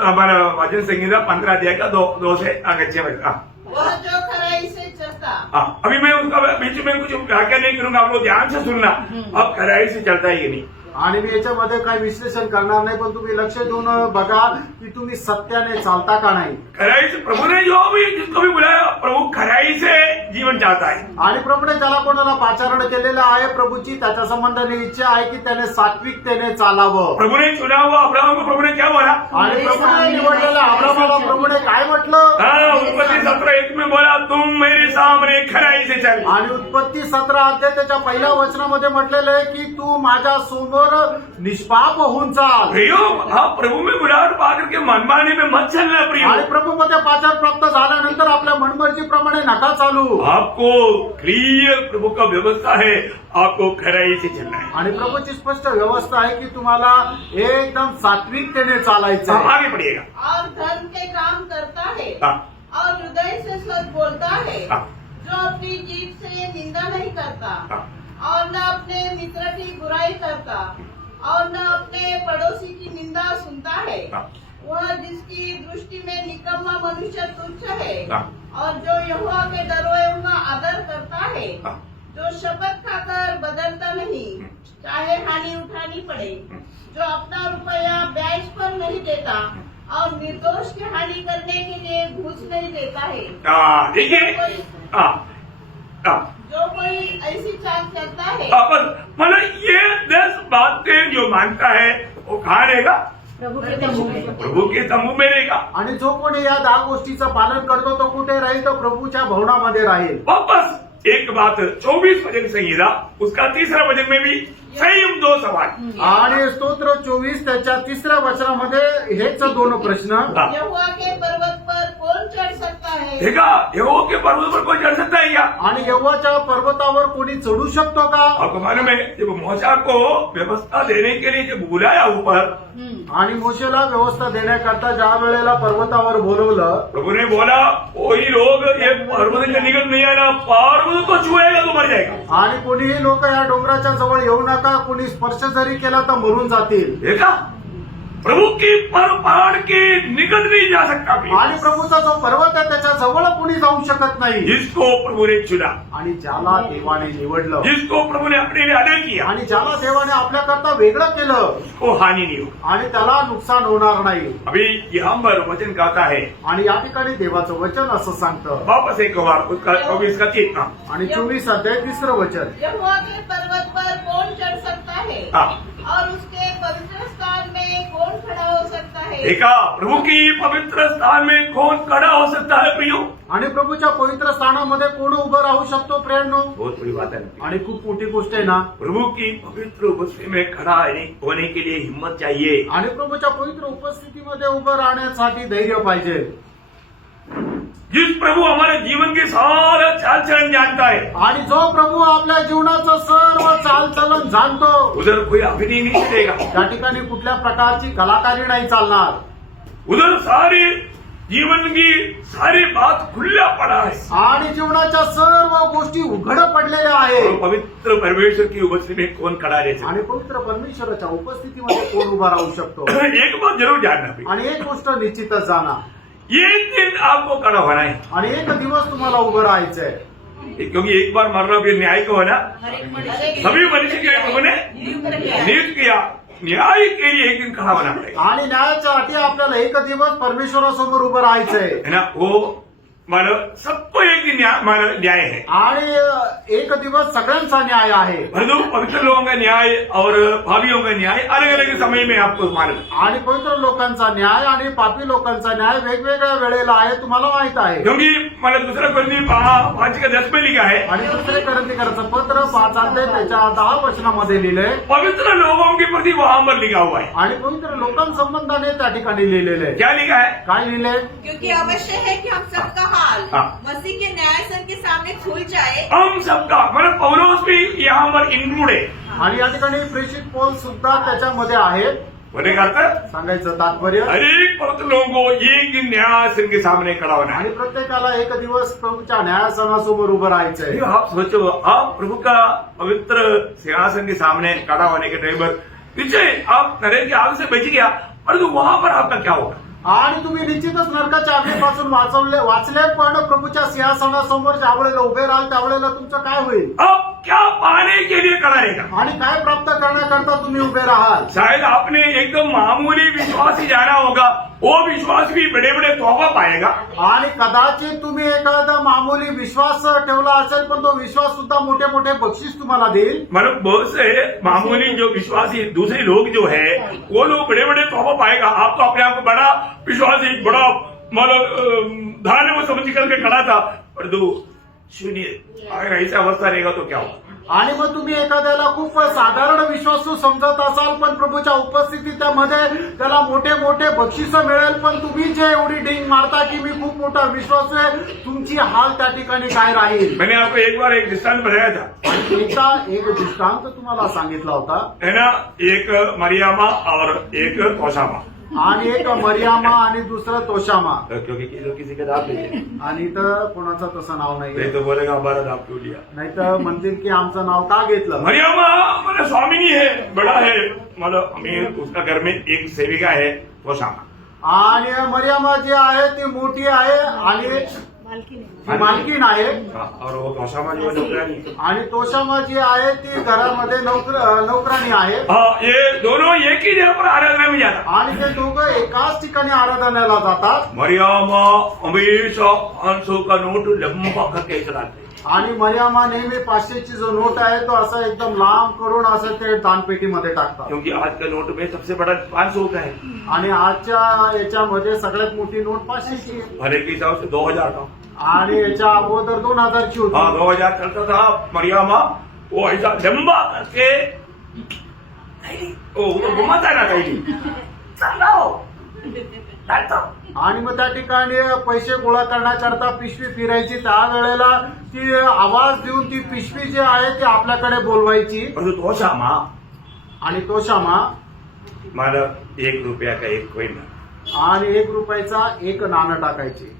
हमारा वचन संहिता 15 अध्याय का 2 से आगे 6 वह जो खराई से चलता। अभी मैं उसका बीच में कुछ व्याख्या नहीं करूंगा, आप लोग ध्यान से सुनना। अब खराई से चलता है ये नहीं। आणि मी याच्यामध्ये काही विश्लेषण करणार नाही, पण तुम्ही लक्ष देऊन बघा की तुम्ही सत्याने चालता का नाही। खराई से प्रभु ने जो भी जिसको भी बुलाया, प्रभु खराई से जीवन चाहता है। आणि प्रभूने ज्याला कोणाला पाचारण केलेलं आहे प्रभूची त्याच्या संबंधाने इच्छा आहे की त्याने सात्विकतेने चालावं। प्रभु ने चुना हुआ अब्राहम को प्रभु ने क्या बोला? आणि प्रभूने निवडलेल्या अब्राहमाला प्रभूने काय म्हटलं? उत्पत्ति 17:1 में बोला, तुम मेरे सामने खराई से चल। आणि उत्पत्ती 17 अध्याय त्याच्या पहिल्या वचनामध्ये म्हटलेलं आहे की तू माझ्या समोर निष्पाप होऊन चाल। प्रियो, आप प्रभु में बुलाहट पा करके मनमानी में मत चलना प्रियो। आणि प्रभूमध्ये पाचार प्राप्त झाल्यानंतर आपल्या मनमर्जीप्रमाणे नका चालू। आपको क्लियर प्रभु का व्यवस्था है, आपको खराई से चलना है। आणि प्रभूची स्पष्ट व्यवस्था आहे की तुम्हाला एकदम सात्विकतेने चालायचं आहे। आगे बढ़िएगा। और धर्म के काम करता है हाँ। और हृदय से सच बोलता है, हाँ। जो अपनी जीभ से निंदा नहीं करता हाँ। और न अपने मित्र की बुराई करता और न अपने पड़ोसी की निंदा सुनता है। हाँ। वह जिसकी दृष्टि में निकम्मा मनुष्य तुच्छ है हाँ। और जो यहोवा के डरोए उनका आदर करता है, हाँ। जो शपथ खाकर बदलता नहीं चाहे हानि उठानी पड़े, जो अपना रुपया ब्याज पर नहीं देता और निर्दोष की हानि करने के लिए घूस नहीं देता है। देखिए, जो कोई ऐसी चाल करता है, बस मतलब ये 10 बातें जो मानता है वो कहाँ रहेगा? प्रभु के तंबू में। प्रभु के तंबू में रहेगा। आणि जो कोणी या 10 गोष्टीचं पालन करतो तो कुठे राहील? तो प्रभूच्या भवनामध्ये राहील। वापस एक बात 24 भजन संहिता उसका 3रा भजन में भी संयम 2 सवाल। आणि स्तोत्र 24 त्याच्या 3ऱ्या वचनामध्ये हेच 2 प्रश्न। यहोवा के पर्वत पर कौन चढ़ सकता है? देखा, यहोवा के पर्वत पर कोई चढ़ सकता है क्या? आणि यहोवाच्या पर्वतावर कोणी चढू शकतो का? आपको मालूम है, जब मूसा को व्यवस्था देने के लिए जब बुलाया ऊपर, आणि मोशेला व्यवस्था देण्याकरता ज्या वेळेला पर्वतावर बोलवलं, प्रभु ने बोला कोई लोग ये पर्वत के निकट नहीं आना, पर्वत को छुएगा तो मर जाएगा। आणि कोणीही लोक या डोंगराच्या जवळ येऊ नका, कोणी स्पर्श जरी केला तर मरून जातील। देखा, प्रभु की पहाड़ के निकट नहीं जा सकता। आणि प्रभूचा जो पर्वत आहे त्याच्या जवळ कोणी जाऊ शकत नाही। जिसको प्रभु ने चुना, आणि ज्याला देवाने निवडलं, जिसको प्रभु ने अपने लिए अलग किया, आणि ज्याला देवाने आपल्याकरता वेगळं केलं, उसको हानि नहीं होगी। आणि त्याला नुकसान होणार नाही। अभी यहाँ पर वचन कहता है, आणि या ठिकाणी देवाचं वचन असं सांगतं। वापस एक बार उसका 24 का 3 आणि 24 अध्याय 3रं वचन। यहोवा के पर्वत पर कौन चढ़ सकता है और उसके पवित्र स्थान में कौन खड़ा हो सकता है? देखा, प्रभु की पवित्र स्थान में कौन खड़ा हो सकता है प्रियो? आणि प्रभूच्या पवित्र स्थानामध्ये कोण उभं राहू शकतो प्रेरणो? बहुत बड़ी बात है। आणि खूप मोठी गोष्ट आहे ना। प्रभु की पवित्र उपस्थिति में खड़ा होने के लिए हिम्मत चाहिए। आणि प्रभूच्या पवित्र उपस्थितीमध्ये उभं राहण्यासाठी धैर्य पाहिजे। जिस प्रभु हमारे जीवन के सारा चाल चलन जानता है, आणि जो प्रभु आपल्या जीवनाचं सर्व चालचलन जाणतो, उधर कोई अभिनय नहीं चलेगा, त्या ठिकाणी कुठल्या प्रकारची कलाकारी नाही चालणार। उधर सारी जीवन की सारी बात खुला पड़ा है आणि जीवनाच्या सर्व गोष्टी उघड पडलेल्या और आहेत। पवित्र परमेश्वर की उपस्थिति में कौन खड़ा रह सकता आणि पवित्र परमेश्वराच्या उपस्थितीमध्ये कोण उभा राहू शकतो? है? एक बात जरूर जानना भी, आणि एक गोष्ट निश्चितच जाणा, एक दिन आपको खड़ा होना है। आणि एक दिवस तुम्हाला उभं राहायचंय। क्योंकि एक बार मरना फिर न्याय को है ना, सभी मनुष्य के लिए प्रभु ने नियुक्त किया, न्याय के लिए एक दिन खड़ा होना पड़ेगा, आणि न्यायाच्या अटी आपल्याला एक दिवस परमेश्वरासमोर उभं राहायचंय है ना। वो मानो सबको एक दिन न्याय है, आणि एक दिवस सगळ्यांचा न्याय आहे। परंतु पवित्र लोगों का न्याय और पापियों का न्याय अलग अलग समय में आपको मालूम है, आणि पवित्र लोकांचा न्याय आणि पापी लोकांचा न्याय वेगवेगळ्या वेळेला आहे, तुम्हाला माहित आहे। क्योंकि मैंने दूसरा कोरिन्थी 5:10 में लिखा है, आणि दुसरे करंथीकरांचं पत्र 5 त्याच्या 10 वचनामध्ये लिहिलंय, पवित्र लोगों के प्रति वहां पर लिखा हुआ है। आणि पवित्र लोकांसंबंधाने त्या ठिकाणी लिहिलेलं आहे। क्या लिखा है? काय लिहिलंय? क्योंकि आवश्यक है कि हम सबका हाल हाँ। मसीह के न्यायासन के सामने खुल जाए। हम सबका मतलब पौलोस भी यहाँ पर इंक्लूड है, आणि या ठिकाणी प्रेषित पौल सुद्धा त्याच्यामध्ये आहे। बोले का अर्थ, सांगायचं तात्पर्य, हर एक पवित्र लोगों को एक दिन न्यायासन के सामने खड़ा होना है। आणि प्रत्येकाला एक दिवस प्रभूच्या न्यायासनासमोर उभं राहायचंय। ये आप सोचो, आप प्रभु का पवित्र सिंहासन के सामने खड़ा होने के टाइम पर पीछे आप नरेंद्र की आग से बच गया, परंतु वहां पर आपका क्या होगा? आणि तुम्ही निश्चितच नरकाच्या आगीपासून वाचले, पण प्रभूच्या सिंहासनासमोर ज्या वेळेला उभे राहाल त्यावेळेला तुमचं काय होईल? आप क्या पाने के लिए खड़ा रहेगा? आणि काय प्राप्त करण्याकरता तुम्ही उभे राहाल? शायद आपने एकदम मामूली विश्वास ही जाना होगा, वो विश्वास भी बड़े बड़े तोहफा पाएगा, आणि कदाचित तुम्ही एखादा मामूली विश्वास ठेवला असेल, पण तो विश्वास सुद्धा मोठे मोठे बक्षीस तुम्हाला देईल। मतलब बहुत से मामूली जो विश्वासी दूसरे लोग जो है वो लोग बड़े बड़े तोहफा पाएगा, आप तो अपने आप को बड़ा विश्वासी, बड़ा मतलब धार्य वो समझ करके खड़ा था, परंतु सुनिए अगर ऐसी अवस्था रहेगा तो क्या होगा? आणि मग तुम्ही एखाद्याला खूप साधारण विश्वासू समजत असाल, पण प्रभूच्या उपस्थितीत त्यामध्ये त्याला मोठे मोठे बक्षीस मिळेल, पण तुम्ही जे एवढी डिंग मारता की मी खूप मोठा विश्वास आहे, तुमची हाल त्या ठिकाणी काय राहील? मैंने आपको एक बार एक दृष्टांत बताया था, एकदा एक दृष्टांत तुम्हाला सांगितला होता, है ना, एक मरियमा और एक तोशामा, आणि एक मरियामा आणि दुसरं तोशामा, क्योंकि किसी का दाब नहीं है, आणि इथं कोणाचं तसं नाव नहीं नाही, तो बोलेगा हमारा दाब क्यों लिया? नाही तर म्हणतील की आमचं नाव का घेतलं? मरियमा मतलब स्वामिनी है, बड़ा है, मतलब अमीर, उसका घर में एक सेविका है तोशामा, आणि मरियामा जी आहे ती मोठी आहे आणि ती मालकीण आहे, और वो तोशामा जो है नौकरानी है। आणि तोशामा जी आहे ती घरामध्ये नोकरानी आहे, हाँ, ये दोनों एक ही जगह पर आराधना में जाता। आणि ते दोघं एकाच ठिकाणी आराधनाला जातात, मरियमा हमेशा 500 का नोट लंबा करके चलाते, आणि मरियामा नेहमी 500ची जो नोट आहे तो असं एकदम लांब करून असं ते दानपेटीमध्ये टाकतात, क्योंकि आज का नोट में सबसे बड़ा 500 का है, आणि आजच्या याच्यामध्ये सगळ्यात मोठी नोट 500ची आहे, भले के हिसाब से 2000 का, आणि याच्या अगोदर 2000ची हाँ होती, 2000 चलता था। मरियमा वो ऐसा लंबा करके वो घुमाता ना कहीं आणि मग त्या ठिकाणी पैसे गोळा करण्याकरता पिशवी फिरायची, त्यावेळेला ती आवाज देऊन ती पिशवी जी आहे ती आपल्याकडे बोलवायची, परंतु तोशामा आणि तोशामा मतलब 1 रुपया का एक कोइन, आणि 1 रुपयाचा एक नाणं टाकायची,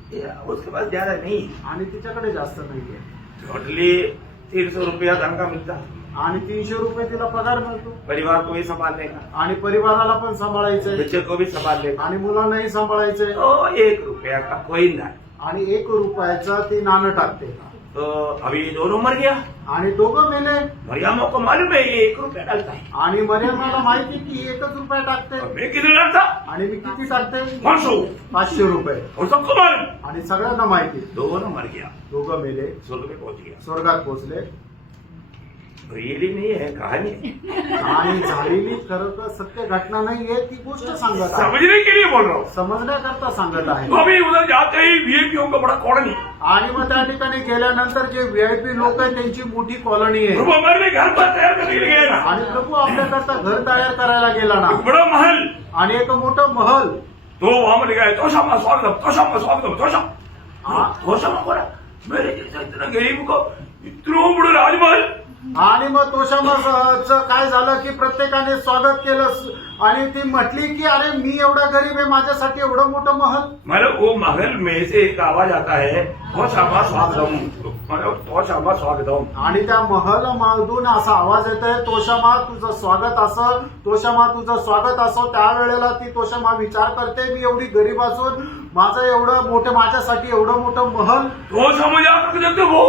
उसके पास ज्यादा नहीं, आणि तिच्याकडे जास्त नाहीये, टोटली 300 रुपया तनखा मिलता, आणि 300 रुपये तिला पगार मिळतो, परिवार को भी संभाल लेगा, आणि परिवाराला पण सांभाळायचंय, बच्चे को भी संभाल लेगा, आणि मुलांनाही सांभाळायचंय, तो 1 रुपया का कोइन था, आणि 1 रुपयाचं ती नाणं टाकते, तो अभी दोनों मर गया। आणि दोघं मेले, मरियमा को मालूम है ये 1 रुपया डालता है, आणि मरियमाला माहिती की 1च रुपया टाकते, और मैं कितने डालता? आणि मी किती टाकते? 500 रुपये, और सबको मालूम, आणि सगळ्यांना माहिती, दोनों मर गया, दोघं मेले, स्वर्ग में पहुंच गया। स्वर्गात पोहोचले, रियली नहीं है, कहानी है। आणि झालेली खरं तर सत्य घटना नाहीये, ती गोष्ट सांगत आहे, समझने के लिए बोल रहा हूँ। समजण्याकरता सांगत आहे, तो अभी उधर जाते ही वीआईपीओ का बड़ा कॉलोनी, आणि मग त्या ठिकाणी गेल्यानंतर जे व्हीआयपी लोक आहेत त्यांची मोठी कॉलनी आहे, प्रभु हमारे लिए घर पर तैयार करने के लिए गया ना, आणि प्रभू आपल्याकरता घर तयार करायला गेला ना, एक बड़ा महल, आणि एक मोठं महल, तो वहां में लिखा है तोशामा स्वागतम, तोशामा स्वागतम, तोशामा, हाँ। तोशामा बोला मेरे जैसा इतना गरीब को इतना बड़ा राजमहल, आणि मग तोशामाचं काय झालं की प्रत्येकाने स्वागत केलं, आणि ती म्हटली की अरे मी एवढा गरीब आहे, माझ्यासाठी एवढं मोठं महल, मतलब वो महल में से एक आवाज आता है तोशामा स्वागतम, मतलब तोशामा स्वागतम, आणि त्या महल मधून असा आवाज येतोय, तोशामा तुझं स्वागत असं, तोशामा तुझं स्वागत असो, त्यावेळेला ती तोशामा विचार करते मी एवढी गरीब असून माझं एवढं मोठं, माझ्यासाठी एवढं मोठं महल, तोशामा जाकर देखते हो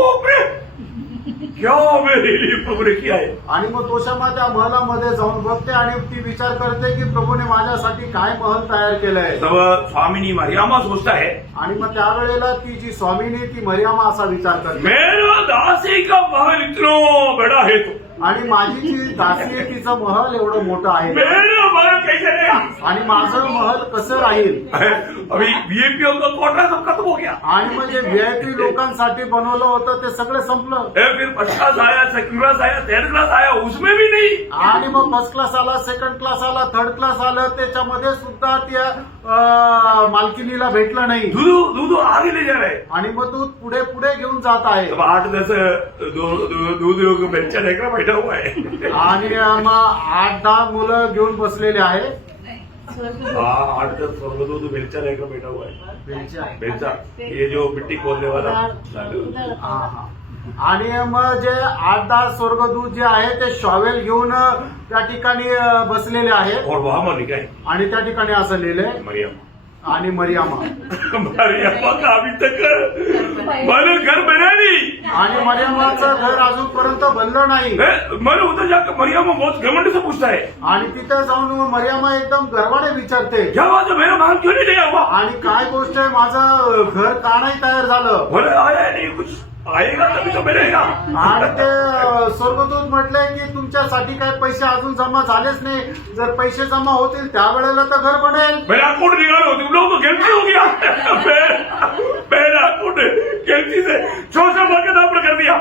क्या मेरे लिए प्रभु ने किया है। आणि मग तोशामा त्या महलामध्ये जाऊन बघते आणि ती विचार करते की प्रभूने माझ्यासाठी काय महल तयार केलंय. तब स्वामिनी मरियमा सोचता है, आणि मग त्यावेळेला ती जी स्वामीनी ती मरियमा असा विचार करते, मेरा दासी का महल इतना बड़ा है तो आणि माझी जी दासी आहे तिचं महल एवढं मोठं आहे मेरा महल कैसे रहेगा। आणि माझं महल कसं राहील. अभी वीआईपी का कोटा सब खत्म हो गया। आणि मग जे व्हीआयपी लोकांसाठी बनवलं होतं ते सगळं संपलं. फिर फर्स्ट क्लास आया, सेकंड क्लास आया, थर्ड क्लास आया, उसमें भी नहीं। आणि मग फर्स्ट क्लास आला, सेकंड क्लास आला, थर्ड क्लास आलं, त्याच्यामध्ये सुद्धा त्या मालकिनीला भेटलं नाही. दूध आगे ले जा रहे। आणि मग दूध पुढे पुढे घेऊन जात आहे. अब 8-10 दूध लोग बेंचा लेकर बैठा हुआ है। आणि मग 8-10 मुलं घेऊन बसलेले आहे. 8-10 दूध बेंचा लेकर बैठा हुआ है। बेंचा ये जो मिट्टी खोदने वाला। हा, हा. आणि मग जे 8-10 स्वर्गदूत जे आहे ते शॉवेल घेऊन त्या ठिकाणी बसलेले आहेत. और वहां मर लिखा है आणि त्या ठिकाणी असं लिहिलंय मरियम। आणि मरियमा. मरियमा का अभी तक मैंने घर बना नहीं। आणि मरियमाचं घर अजूनपर्यंत बनलं नाही. मैंने उधर जाकर मरियमा बहुत घमंड से पूछता है, आणि तिथे जाऊन मरियमा एकदम गर्वाने विचारते, क्या बात है, मेरा महल क्यों नहीं दिया हुआ। आणि काय गोष्ट आहे, माझं घर का नाही तयार झालं. बोले आया नहीं, कुछ आएगा तभी तो मिलेगा। आणि ते स्वर्गदूत म्हटले की तुमच्यासाठी काही पैसे अजून जमा झालेच नाही. जर पैसे जमा होतील त्यावेळेला तर घर बनेल. मेरा अकाउंट निकालो, तुम लोगों को गिनती हो गया। मेरा अकाउंट गिनती से 600 के नाम पर कर दिया।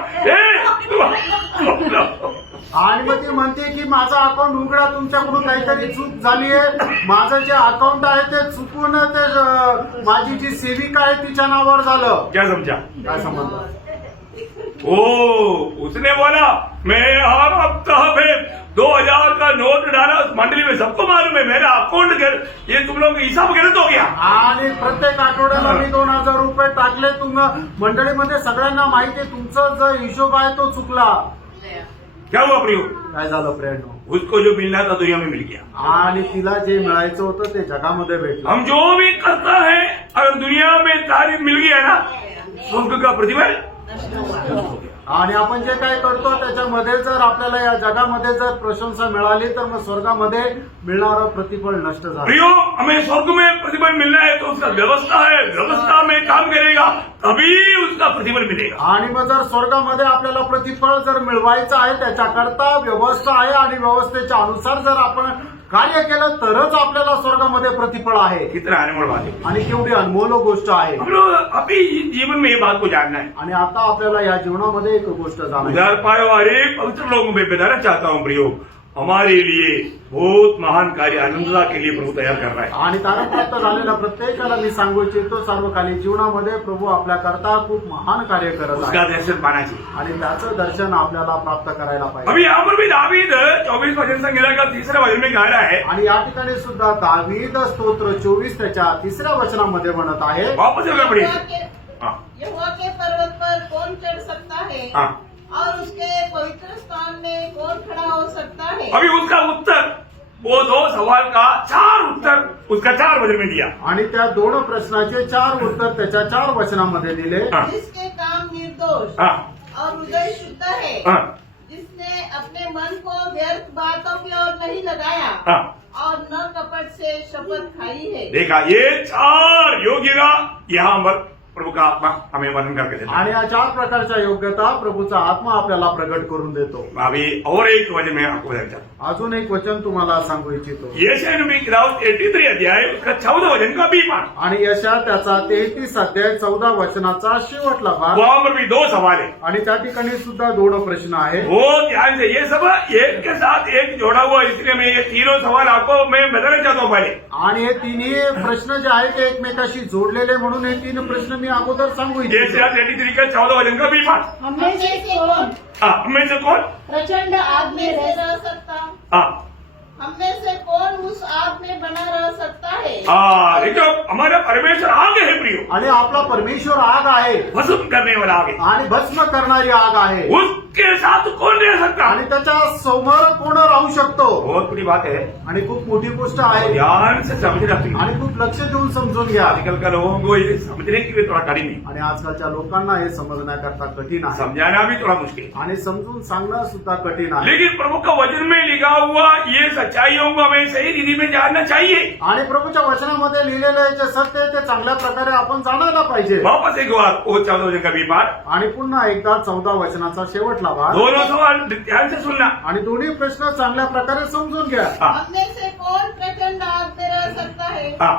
आणि मग ती म्हणते की माझं अकाउंट उघडा, तुमच्याकडून काहीतरी चूक झाली आहे. माझं जे अकाउंट आहे ते चुकून ते माझी जी सेविका आहे तिच्या नावावर झालं. क्या समझा? काय संबंध. ओ उसने बोला मैं हर हफ्ता में 2000 का नोट डाला, मंडली में सबको मालूम है, मेरा अकाउंट ये तुम लोग हिसाब गलत हो गया। आणि प्रत्येक आठवड्याला मी 2000 रुपये टाकले. मंडळीमध्ये सगळ्यांना माहिती आहे तुमचा जो हिशोब आहे तो चुकला. क्या हुआ प्रियो? काय झालं प्रेरणो, उसको जो मिलना था दुनिया में मिल गया। आणि तिला जे मिळायचं होतं ते जगामध्ये भेटलं. हम जो भी करता है अगर दुनिया में तारीफ मिल गया ना, स्वर्ग का प्रतिफल। आणि आपण जे काय करतो त्याच्यामध्ये जर आपल्याला या जगामध्ये जर प्रशंसा मिळाली तर मग स्वर्गामध्ये मिळणारं प्रतिफळ नष्ट झालं. प्रियो, हमें स्वर्ग में प्रतिफल मिलना है तो उसका व्यवस्था है, व्यवस्था में काम करेगा तभी उसका प्रतिफल मिलेगा। आणि मग जर स्वर्गामध्ये आपल्याला प्रतिफळ जर मिळवायचं आहे त्याच्याकरता व्यवस्था आहे. आणि व्यवस्थेच्या अनुसार जर आपण कार्य केलं तरच आपल्याला स्वर्गामध्ये प्रतिफळ आहे. कितना अनमोल बात है। आणि केवढी अनमोल गोष्ट आहे. हम लोग अभी जीवन में ये बात को जानना है। आणि आता आपल्याला या जीवनामध्ये एक गोष्ट जाणायची. उधार पाए वाले पवित्र लोगों में बताना चाहता हूँ प्रियो, हमारे लिए बहुत महान कार्य आनंदता के लिए प्रभु तैयार कर रहा है। आणि तारण प्राप्त झालेल्या प्रत्येकाला मी सांगू इच्छितो सार्वकालिक जीवनामध्ये प्रभू आपल्याकरता खूप महान कार्य करत उसका आहे. दर्शन पाना चाहिए। आणि त्याचं दर्शन आपल्याला प्राप्त करायला पाहिजे. अभी यहाँ पर भी दावीद 24 वचन संहिता का 3रा वचन में गा रहा है। आणि या ठिकाणी सुद्धा दावीद स्तोत्र 24 त्याच्या 3ऱ्या वचनामध्ये म्हणत आहे, वापस चलना पड़ेगा। हाँ। यहोवा के पर्वत पर कौन चढ़ सकता है हाँ। और उसके पवित्र स्थान में कौन खड़ा हो सकता है। अभी उसका उत्तर, वो 2 सवाल का 4 उत्तर उसका 4 वचन में दिया। आणि त्या 2 प्रश्नाचे 4 उत्तर त्याच्या 4 वचनामध्ये दिले. हाँ। जिसके काम निर्दोष हाँ। और हृदय शुद्ध है, हाँ। जिसने अपने मन को व्यर्थ बातों की ओर नहीं लगाया हाँ। और न कपट से शपथ खाई है। देखा, ये 4 योग्यता यहाँ पर प्रभु का आत्मा हमें वर्णन करके देता है। आणि या 4 प्रकारच्या योग्यता प्रभूचा आत्मा आपल्याला प्रगट करून देतो. अभी और एक वचन में आपको बताना चाहता हूँ। अजून एक वचन तुम्हाला सांगू इच्छितो. यशायाह नबी की किताब 83 अध्याय उसका 14 वचन का बी पाठ। आणि यशा त्याचा 33 अध्याय 14 वचनाचा शेवटला भाग. वहां पर भी 2 सवाल है। आणि त्या ठिकाणी सुद्धा 2 प्रश्न आहेत. वो ध्यान से, ये सब एक के साथ एक जोड़ा हुआ, इसलिए मैं ये तीनों सवाल आपको मैं बताना चाहता हूँ पहले। आणि हे तिन्ही प्रश्न जे आहेत ते एकमेकाशी जोडलेले म्हणून हे 3 प्रश्न मी अगोदर सांगू इच्छितो. यशायाह 33 का 14 वचन का बी पाठ। हमने से कौन हम में से कौन? प्रचंड आग हम में में से रह रह सकता, हाँ। हम में से कौन उस आग में बना रह सकता है। हाँ, देखो हमारा परमेश्वर आगे है प्रियो, आणि आपला परमेश्वर आग आहे भस्म करने वाला आगे। आणि भस्म करणारी आग आहे. उस के साथ कौन रह सकता? आणि त्याच्या समोर कोण राहू शकतो? बहुत बड़ी बात है, आणि खूप मोठी गोष्ट आहे ध्यान से समझना चाहिए। आणि खूप लक्ष देऊन समजून घ्या। आजकल का लोगों को ये समझने के लिए थोड़ा कठिन है, आणि आजकालच्या लोकांना हे समजण्याकरता कठीण आहे समझाना भी थोड़ा मुश्किल है। आणि समजून सांगणं सुद्धा कठीण आहे। लेकिन प्रभु का वचन में लिखा हुआ ये सच्चाइयों को हमें सही रीति में जानना चाहिए। आणि प्रभूच्या वचनामध्ये लिहिलेलं हे जे सत्य आहे ते चांगल्या प्रकारे आपण जाणायला पाहिजे। वापस एक बार वो 14 वचन का विभाग, आणि पुन्हा एकदा 14 वचनाचा शेवटला भाग दोनों सवाल ध्यान से सुनना। आणि दोन्ही प्रश्न चांगल्या प्रकारे समजून घ्या। हाँ, हम में से कौन प्रचंड आग में रह सकता है? हाँ,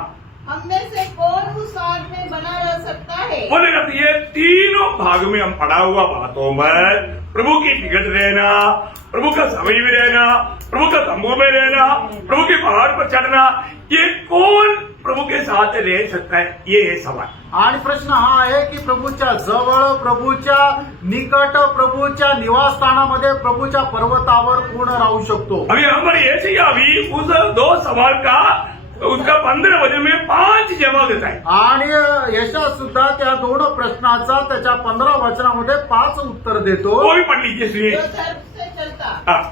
हम में से कौन उस आग में बना रह सकता है? बोलेगा तो ये तीनों भाग में हम पढ़ा हुआ बातों में प्रभु की निकट रहना, प्रभु का समय में रहना, प्रभु का तंबू में रहना, प्रभु के पहाड़ पर चढ़ना, ये कौन प्रभु के साथ रह सकता है? ये है सवाल। आणि प्रश्न हा आहे की प्रभूच्या जवळ, प्रभूच्या निकट, प्रभूच्या निवासस्थानामध्ये, प्रभूच्या पर्वतावर कोण राहू शकतो? अभी यहाँ पर ये चाहिए, अभी उस 2 सवाल का उसका 15 वचन में 5 जवाब देता है। आणि यशा सुद्धा त्या 2 प्रश्नाचा त्याच्या 15 वचनामध्ये 5 उत्तर देतो। वो भी पढ़ लीजिए, सुनिए। जो धर्म से चलता हाँ,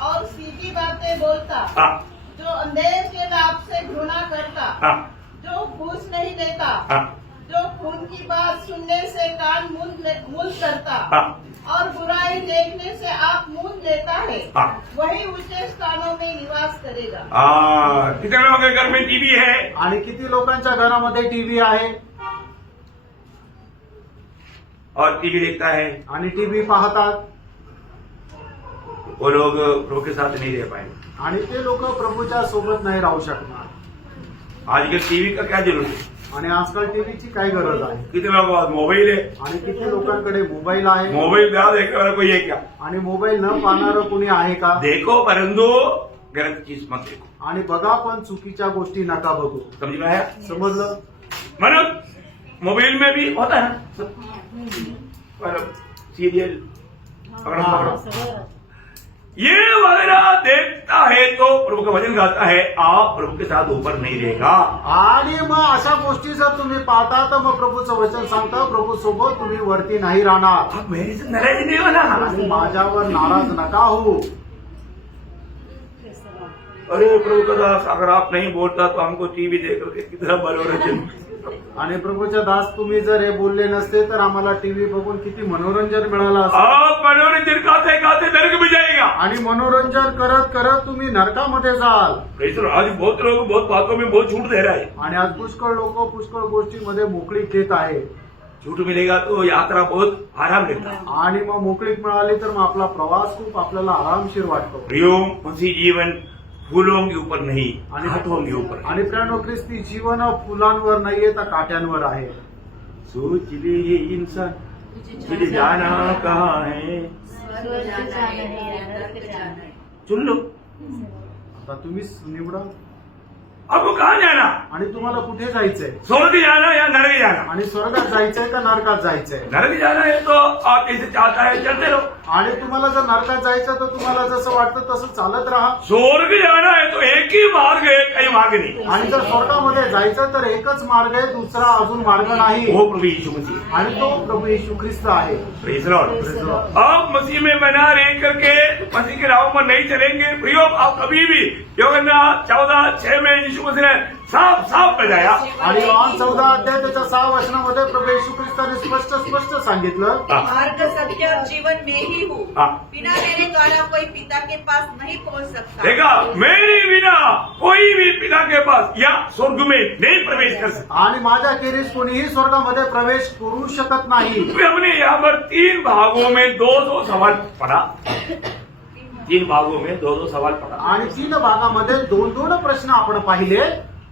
और सीधी बातें बोलता, हाँ, जो अंधेर के लाभ से घृणा करता, हाँ, जो घूस नहीं लेता, हाँ, जो खून की बात सुनने से कान मूंद करता हाँ, और बुराई देखने से आप मूंद लेता है, हाँ। वही ऊंचे स्थानों में निवास करेगा। कितने लोगों के घर में टीवी है? आणि किती लोकांच्या घरामध्ये टीव्ही आहे और टीवी देखता है, आणि टीव्ही पाहतात वो लोग प्रभु के साथ नहीं रह पाएंगे। आणि ते लोक प्रभूच्या सोबत नाही राहू शकणार। आजकल टीवी का क्या जरूरत है? आणि आजकाल टीव्हीची काय गरज आहे? कितने लोगों के पास मोबाइल है? आणि किती लोकांकडे मोबाईल आहे? मोबाइल ना देखने वाला कोई है क्या? आणि मोबाईल न पाहणारं कोणी आहे का? देखो परंतु गलत चीज मत देखो। आणि बघा पण चुकीच्या गोष्टी नका बघू। समझ में आया? समजलं? मानो मोबाइल में भी होता है सीरियल हाँ। ये वगैरह देखता है तो प्रभु का वचन गाता है आप प्रभु के साथ ऊपर नहीं रहेगा। आणि मग अशा गोष्टी जर तुम्ही पाहता तर मग प्रभूचं वचन सांगतं प्रभू सोबत तुम्ही वरती नाही राहणार। आप मेरे से नाराज नहीं होना। आणि माझ्यावर नाराज नका हो। अरे प्रभु का दास, अगर आप नहीं बोलता तो हमको टीवी देख करके कितना मनोरंजन। आणि प्रभूच्या दास तुम्ही जर हे बोलले नसते तर आम्हाला टीव्ही बघून किती मनोरंजन मिळालं असतं। आप मनोरंजन खाते खाते नरक में जाएगा। आणि मनोरंजन करत करत तुम्ही नरकामध्ये जाल। आज बहुत लोग बहुत बातों में बहुत छूट दे रहा है। आणि आज पुष्कळ लोक पुष्कळ गोष्टींमध्ये मोकळीक घेत आहे। छूट मिलेगा तो यात्रा बहुत आराम देता है। आणि मग मोकळीक मिळाली तर मग आपला प्रवास खूप आपल्याला आरामशीर वाटतो। प्रियों मसीह जीवन फूलों के ऊपर नहीं आणि हाथों के ऊपर। आणि प्रियानो ख्रिस्ती जीवन फुलांवर नाहीये तर काट्यांवर आहे। सोच ले ये इंसान तुझे जाना कहाँ है, चुन लो आता तुम्ही निवडा आपको कहाँ जाना, आणि तुम्हाला कुठे जायचंय? स्वर्ग जाना या नरक जाना। आणि स्वर्गात जायचंय का नरकात जायचंय? नरक जाना है तो आप जैसे चाहता है चलते रहो। आणि तुम्हाला जर नरकात जायचं तर तुम्हाला जसं वाटतं तसं चालत राहा। स्वर्ग जाना है तो एक ही मार्ग है, कई मार्ग नहीं। आणि जर स्वर्गामध्ये जायचं तर एकच मार्ग आहे, दुसरा अजून मार्ग नाही। वो प्रभु यीशु मसीह। आणि तो प्रभू येशू ख्रिस्त आहे। Praise Lord. आप मसीह में बना रह करके मसीह के राहों पर नहीं चलेंगे प्रियो, आप कभी भी यूहन्ना 14:6 में यीशु मसीह ने साफ साफ बताया। आणि योहान 14 अध्याय त्याच्या 6 वचनामध्ये प्रभू येशू ख्रिस्ताने स्पष्ट सांगितलं, मार्ग सत्य और जीवन में ही हूँ, हाँ। बिना मेरे द्वारा कोई पिता के पास नहीं पहुँच सकता। देखा, मेरे बिना कोई भी पिता के पास या स्वर्ग में नहीं प्रवेश कर सकता। आणि माझ्या खेरीज कोणीही स्वर्गामध्ये प्रवेश करू शकत नाही। फिर हमने यहाँ पर 3 भागों में 2-2 सवाल पढ़ा। 3 भागों में 2-2 सवाल पढ़ा आणि 3 भागामध्ये 2-2 प्रश्न आपण पाहिले।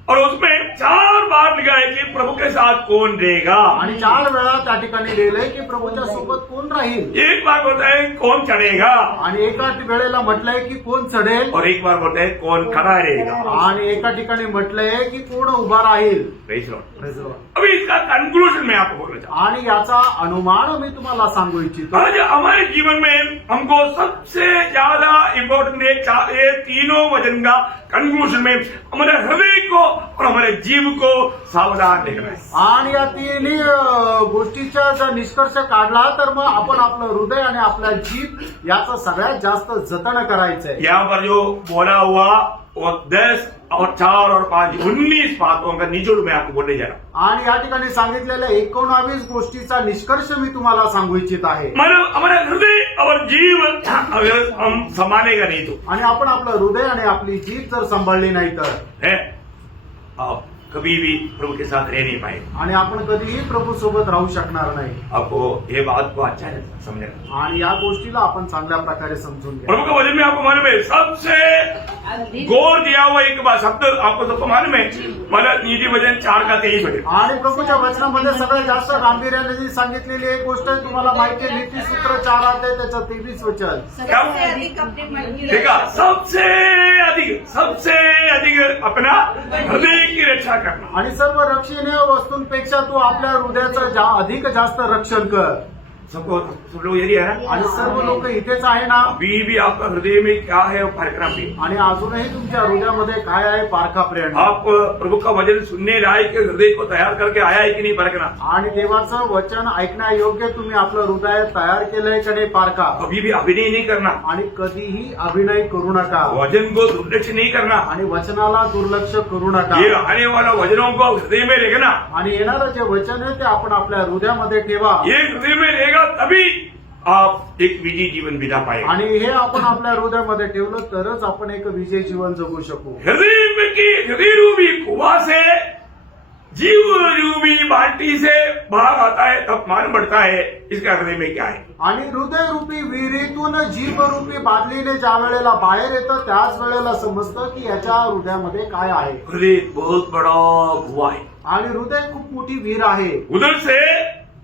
और उसमें 4 बार लिखा है कि प्रभु के साथ कौन रहेगा। आणि 4 वेळा त्या ठिकाणी लिहिलंय की प्रभूच्या सोबत कोण राहील। एक बार बोलता है कौन चढ़ेगा, आणि एका वेळेला म्हटलंय की कोण चढेल, और एक बार बोलता है कौन खड़ा रहेगा। आणि एका ठिकाणी म्हटलंय की कोण उभा राहील। Praise Lord. Praise the Lord. अभी इसका कंक्लूजन मैं आपको बोलना चाहता आणि याचा अनुमान मी तुम्हाला सांगू इच्छितो। हूं। आज हमारे जीवन में हमको सबसे ज्यादा इम्पोर्टेंट ये तीनों वचन का कंक्लूजन में हमारे हृदय को और हमारे जीव को सावधान रखना है। आणि या तिन्ही गोष्टीचा जर निष्कर्ष काढला तर मग आपण आपलं हृदय आणि आपला जीव याचं सगळ्यात जास्त जतन करायचंय. यहाँ पर जो बोला हुआ वो 10 और 4 और 5 19 बातों का निचोड़ मैं आपको बोलने जा रहा हूँ. आणि या ठिकाणी सांगितलेल्या 19 गोष्टीचा निष्कर्ष मी तुम्हाला सांगू इच्छित आहे. मतलब हमारा हृदय और जीव अगर हम संभालेगा नहीं तो आणि आपण आपलं हृदय आणि आपली जीभ जर सांभाळली नाही तर है आप कभी भी प्रभु के साथ रह नहीं पाएंगे. आणि आपण कधीही प्रभू सोबत राहू शकणार नाही. आपको ये बात को अच्छा है समझना. आणि या गोष्टीला आपण चांगल्या प्रकारे समजून घ्या. प्रभु के वचन में आपको मालूम है सबसे गौर दिया हुआ एक बात शब्द आपको सबको मालूम है. मतलब नीति वचन 4 का 23 वचन. आणि प्रभूच्या वचनामध्ये सगळ्यात जास्त गांभीर्याने जी सांगितलेली एक गोष्ट आहे तुम्हाला माहिती आहे. नीती सूत्र 4 अध्याय त्याचं 23 वचन. सबसे अधिक अपने मन की देखा सबसे अधिक अपना हृदय की रक्षा करना. आणि सर्व रक्षणीय वस्तूंपेक्षा तू आपल्या हृदयाचं अधिक जास्त रक्षण कर. सबको सब लोग यही है ना. आणि सर्व लोक इथेच आहे ना. अभी भी आपका हृदय में क्या है वो परखना भी. आणि अजूनही तुमच्या हृदयामध्ये काय आहे पारखा प्रेरणा. आप प्रभु का वचन सुनने लायक हृदय को तैयार करके आया है कि नहीं परखना. आणि देवाचं वचन ऐकण्यायोग्य तुम्ही आपलं हृदय तयार केलंय का नाही पारखा. कभी भी अभिनय नहीं करना. आणि कधीही अभिनय करू नका. वचन को दुर्लक्ष नहीं करना. आणि वचनाला दुर्लक्ष करू नका. ये आने वाला वचनों को हृदय में रखना. आणि येणारं जे वचन आहे ते आपण आपल्या हृदयामध्ये ठेवा. ये हृदय में रहेगा तभी आप एक विजयी जीवन बिता पाएंगे. आणि हे आपण आपल्या हृदयामध्ये ठेवलं तरच आपण एक विजय जीवन जगू शकू. हृदय में की हृदय रूपी कुआ से जीव रूपी बाल्टी से भाग आता है तब मान बढ़ता है इसका हृदय में क्या है. आणि हृदय रूपी विहिरीतून जीव रूपी बादलीने ज्या वेळेला बाहेर येतं त्याच वेळेला समजतं की याच्या हृदयामध्ये काय आहे. हृदय बहुत बड़ा कुआ है. आणि हृदय खूप मोठी विहीर आहे. उधर से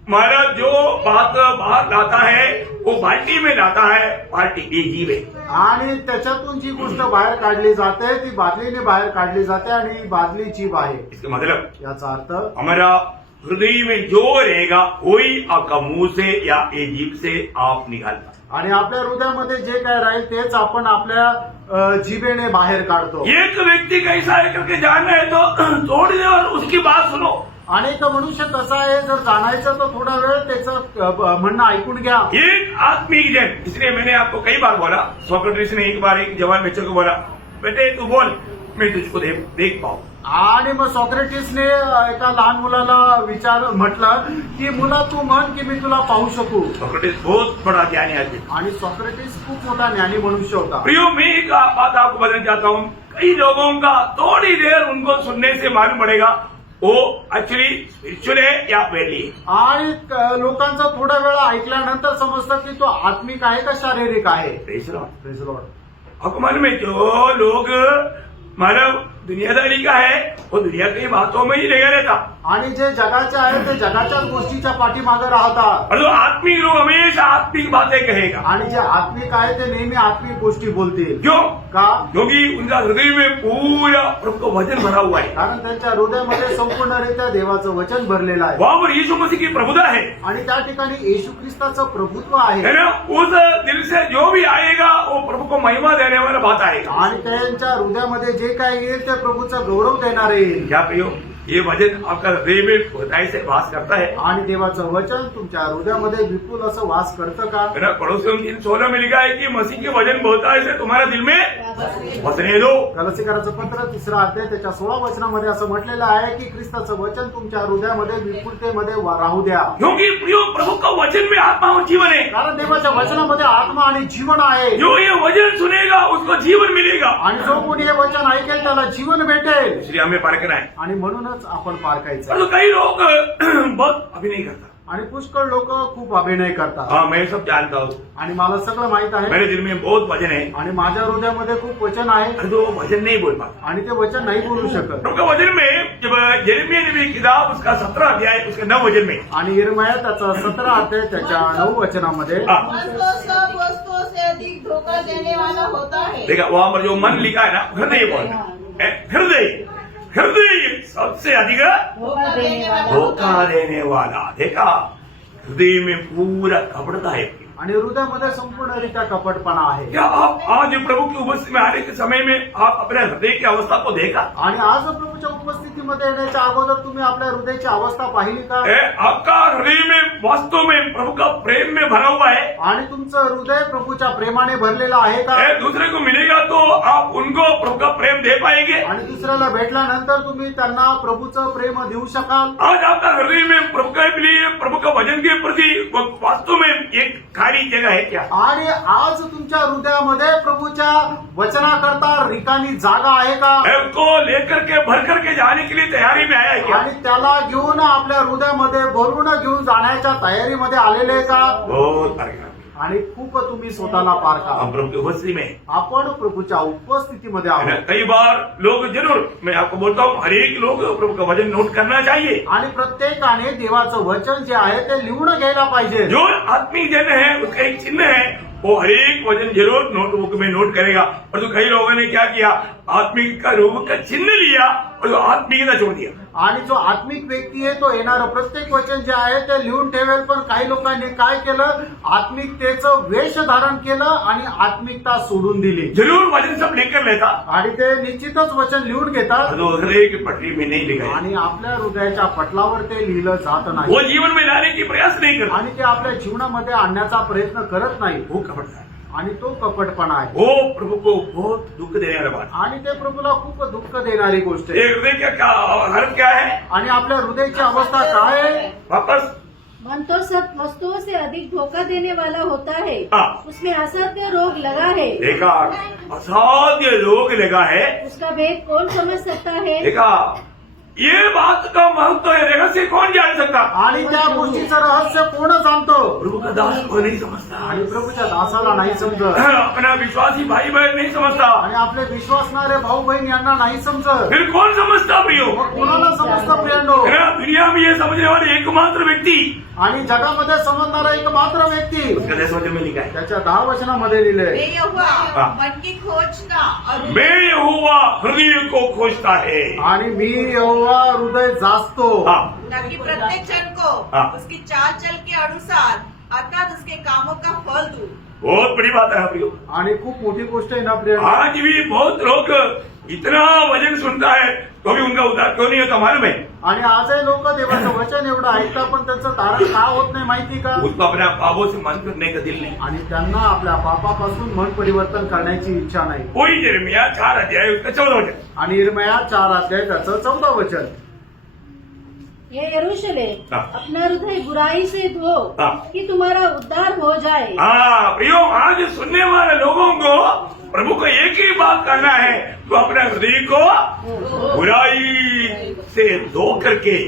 हमारा जो बात बाहर लाता है वो बाल्टी में लाता है. बाल्टी ये जीव है. आणि त्याच्यातून जी गोष्ट बाहेर काढली जाते ती बादलीने बाहेर काढली जाते आणि ही बादली जीव आहे. इसका मतलब याचा अर्थ हमारा हृदय में जो रहेगा वही आपका मुंह से या ये जीभ से आप निकालता. आणि आपल्या हृदयामध्ये जे काय राहील तेच आपण आपल्या जिभेने बाहेर काढतो. एक व्यक्ति कैसा है करके जानना है तो थोड़ी देर उसकी बात सुनो. अनेक मनुष्य कसा आहे जर जाणायचं तर थोडा वेळ त्याचं म्हणणं ऐकून घ्या. एक आत्मिक जन. इसलिए मैंने आपको कई बार बोला. सोक्रेटिस ने एक बार एक जवान बच्चे को बोला बेटे तू बोल मैं तुझको देख पाऊं. आणि मग सॉक्रेटिसने एका लहान मुलाला म्हटलं की मुला तू म्हण की मी तुला पाहू शकू. सोक्रेटिस बहुत बड़ा ज्ञानी आदमी. आणि सॉक्रेटिस खूप मोठा ज्ञानी मनुष्य होता. प्रियो मैं एक बात आपको बताना चाहता हूँ. कई लोगों का थोड़ी देर उनको सुनने से मालूम पड़ेगा वो एक्चुअली स्पिरिच्युअल है या वेली है. आणि लोकांचा थोड्या वेळ ऐकल्यानंतर समजतं की तो आत्मिक आहे का शारीरिक आहे. Praise Lord. Praise Lord. आपको मालूम है जो लोग मानव दुनियादारी का है वो दुनिया की बातों में ही लगा रहता. आणि जे जगाचे आहे ते जगाच्याच गोष्टीच्या पाठीमागे राहतात. और जो आत्मिक लोग हमेशा आत्मिक बातें कहेगा. आणि जे आत्मिक आहे ते नेहमी आत्मिक गोष्टी बोलतील. क्यों? का? क्योंकि उनका हृदय में पूरा प्रभु का वचन भरा हुआ है. कारण त्यांच्या हृदयामध्ये संपूर्णरित्या देवाचं वचन भरलेलं आहे. वहां पर यीशु मसीह की प्रभुता है. आणि त्या ठिकाणी येशू ख्रिस्ताचं प्रभुत्व आहे. है ना. उस दिल से जो भी आएगा वो प्रभु को महिमा देने वाला बात आएगा. आणि त्यांच्या हृदयामध्ये जे काय येईल ते प्रभूचा गौरव देणार येईल. क्या प्रियो ये वचन आपका हृदय में खुदाई से वास करता है. आणि देवाचं वचन तुमच्या हृदयामध्ये विपुल असं वास करतं का. मेरा पड़ोसियों 3:16 में लिखा है कि मसीह के वचन बोलता है इसे तुम्हारे दिल में बसने दो. कलसीकराचं पत्र 3 अध्याय त्याच्या 16 वचनामध्ये असं म्हटलेलं आहे की ख्रिस्ताचं वचन तुमच्या हृदयामध्ये विपुलतेमध्ये राहू द्या. क्योंकि प्रियो प्रभु का वचन में आत्मा और जीवन है. कारण देवाच्या वचनामध्ये आत्मा आणि जीवन आहे. जो ये वचन सुनेगा उसको जीवन मिलेगा. आणि जो कोणी हे वचन ऐकेल त्याला जीवन भेटेल. इसलिए हमें परखना है. आणि म्हणूनच आपण पारखायचं. और कई लोग बहुत अभिनय करता. आणि पुष्कळ लोक खूप अभिनय करतात. हाँ मैं सब जानता हूँ. आणि मला सगळं माहित आहे. मेरे दिल में बहुत वचन है. आणि माझ्या हृदयामध्ये खूप वचन आहे. और जो वचन नहीं बोल पाता. आणि ते वचन नाही बोलू शकत. प्रभु का वचन में जब यिर्मयाह नबी की किताब उसका 17 अध्याय उसके 9 वचन में आणि यिर्मयाह त्याचा 17 अध्याय त्याच्या 9 वचनामध्ये मन तो सब वस्तुओं से अधिक धोखा देने वाला होता है. देखा वहां पर जो मन लिखा है ना हृदय बोलना. हृदय हृदय सबसे अधिक धोखा देने वाला धोखा देने वाला. देखा हृदय में पूरा कपड़ता है. आणि हृदयामध्ये संपूर्णरित्या कपटपणा आहे. क्या आप आज प्रभु की उपस्थिति में आने के समय में आप अपने हृदय की अवस्था को देखा? आणि आज प्रभूच्या उपस्थितीमध्ये येण्याच्या अगोदर तुम्ही आपल्या हृदयाची अवस्था पाहिली का? आपका हृदय में वास्तव में प्रभु का प्रेम में भरा हुआ है? आणि तुमचं हृदय प्रभूच्या प्रेमाने भरलेलं आहे का? दूसरे को मिलेगा तो आप उनको प्रभु का प्रेम दे पाएंगे? आणि दुसऱ्याला भेटल्यानंतर तुम्ही त्यांना प्रभूचं प्रेम देऊ शकाल? आज आपका हृदय में प्रभु के लिए प्रभु का वचन के प्रति वास्तव में एक खाली जगह है क्या? आणि आज तुमच्या हृदयामध्ये प्रभूच्या वचनाकरता रिकामी जागा आहे का? उसको लेकर के भर करके जाने के लिए तैयारी में आया है क्या? आणि त्याला घेऊन आपल्या हृदयामध्ये भरून घेऊन जाण्याच्या तयारीमध्ये आलेले का? बहुत फर्क आणि खूप तुम्ही स्वतःला पार का? हम प्रभु की उपस्थिति में आपण प्रभूच्या उपस्थितीमध्ये है ना? आहोत. कई बार लोग जरूर मैं आपको बोलता हूँ हर एक लोग प्रभु का वचन नोट करना चाहिए. आणि प्रत्येकाने देवाचं वचन जे आहे ते लिहून घ्यायला पाहिजे. जो आत्मिक जन है उसका एक चिन्ह है वो हर एक वचन जरूर नोटबुक में नोट करेगा. और तो कई लोगों ने क्या किया आत्मिक का रूप का चिन्ह लिया और जो आत्मिकता छोड़ दिया. आणि जो आत्मिक व्यक्ती आहे तो येणारं प्रत्येक वचन जे आहे ते लिहून ठेवेल. पण काही लोकांनी काय केलं आत्मिकतेचं वेश धारण केलं आणि आत्मिकता सोडून दिली. जरूर वचन सब लेकर लेता आणि ते निश्चितच वचन लिहून घेतात जो हृदय की पटरी में नहीं लिखा है आणि आपल्या हृदयाच्या पटलावर ते लिहिलं जात नाही वो जीवन में लाने की प्रयास नहीं करता. आणि ते आपल्या जीवनामध्ये आणण्याचा प्रयत्न करत नाही. वो कपट है. आणि तो कपटपणा आहे. वो प्रभु को बहुत दुख देने वाला बात. आणि ते प्रभूला खूप दुःख देणारी गोष्ट आहे. ये हृदय का हालत क्या है? आणि आपल्या हृदयाची अवस्था काय आहे? वापस मन तो सब वस्तुओं से अधिक धोखा देने वाला होता है, हाँ. उसमें असाध्य रोग लगा है, देखा असाध्य रोग लगा है. उसका भेद कौन समझ सकता है? देखा ये बात का महत्व है रहस्य कौन जान सकता? आणि त्या गोष्टीचं रहस्य कोण जाणतो? प्रभु का दास को नहीं समझता. आणि प्रभूच्या दासाला नाही समजत. अपना विश्वासी भाई बहन नहीं समझता. आणि आपले विश्वासणारे भाऊ बहीण यांना नाही समजत. फिर कौन समझता प्रियो? मग कोणाला समजतं प्रियांनो? दुनिया में ये समझने वाले एकमात्र व्यक्ति आणि जगामध्ये समजणारा एक मात्र व्यक्ती उसका 10 वचन में लिखा है. त्याच्या 10 वचनामध्ये लिहिलंय. मैं यहोवा हाँ. मन की खोजना और मैं यहोवा हृदय को खोजता है. आणि मी यहोवा हृदय जाचतो. हाँ. ताकि प्रत्येक जन को हाँ. उसकी चाल चल के अनुसार अर्थात उसके कामों का फल दूं. बहुत बड़ी बात है प्रियो. आणि खूप मोठी गोष्ट आहे ना प्रिय. आज भी बहुत लोग इतना वचन सुनता है तो भी उनका उद्धार क्यों नहीं होता मालूम है? आणि आजही लोक देवाचं वचन एवढं ऐकतात पण त्यांचं तारण का होत नाही माहिती का? उसको अपने पापों से मन करने का दिल नहीं. आणि त्यांना आपल्या पापापासून मन परिवर्तन करण्याची इच्छा नाही. कोई यिर्मयाह 4 अध्याय उसका 14 वचन. आणि यिर्मयाह 4 अध्याय त्याचं 14 वचन. ये यरूशलेम हाँ. अपना हृदय बुराई से धो हाँ. कि तुम्हारा उद्धार हो जाए. हाँ प्रियो आज सुनने वाले लोगों को प्रभु को एक ही बात करना है तो अपने हृदय को बुराई से धो करके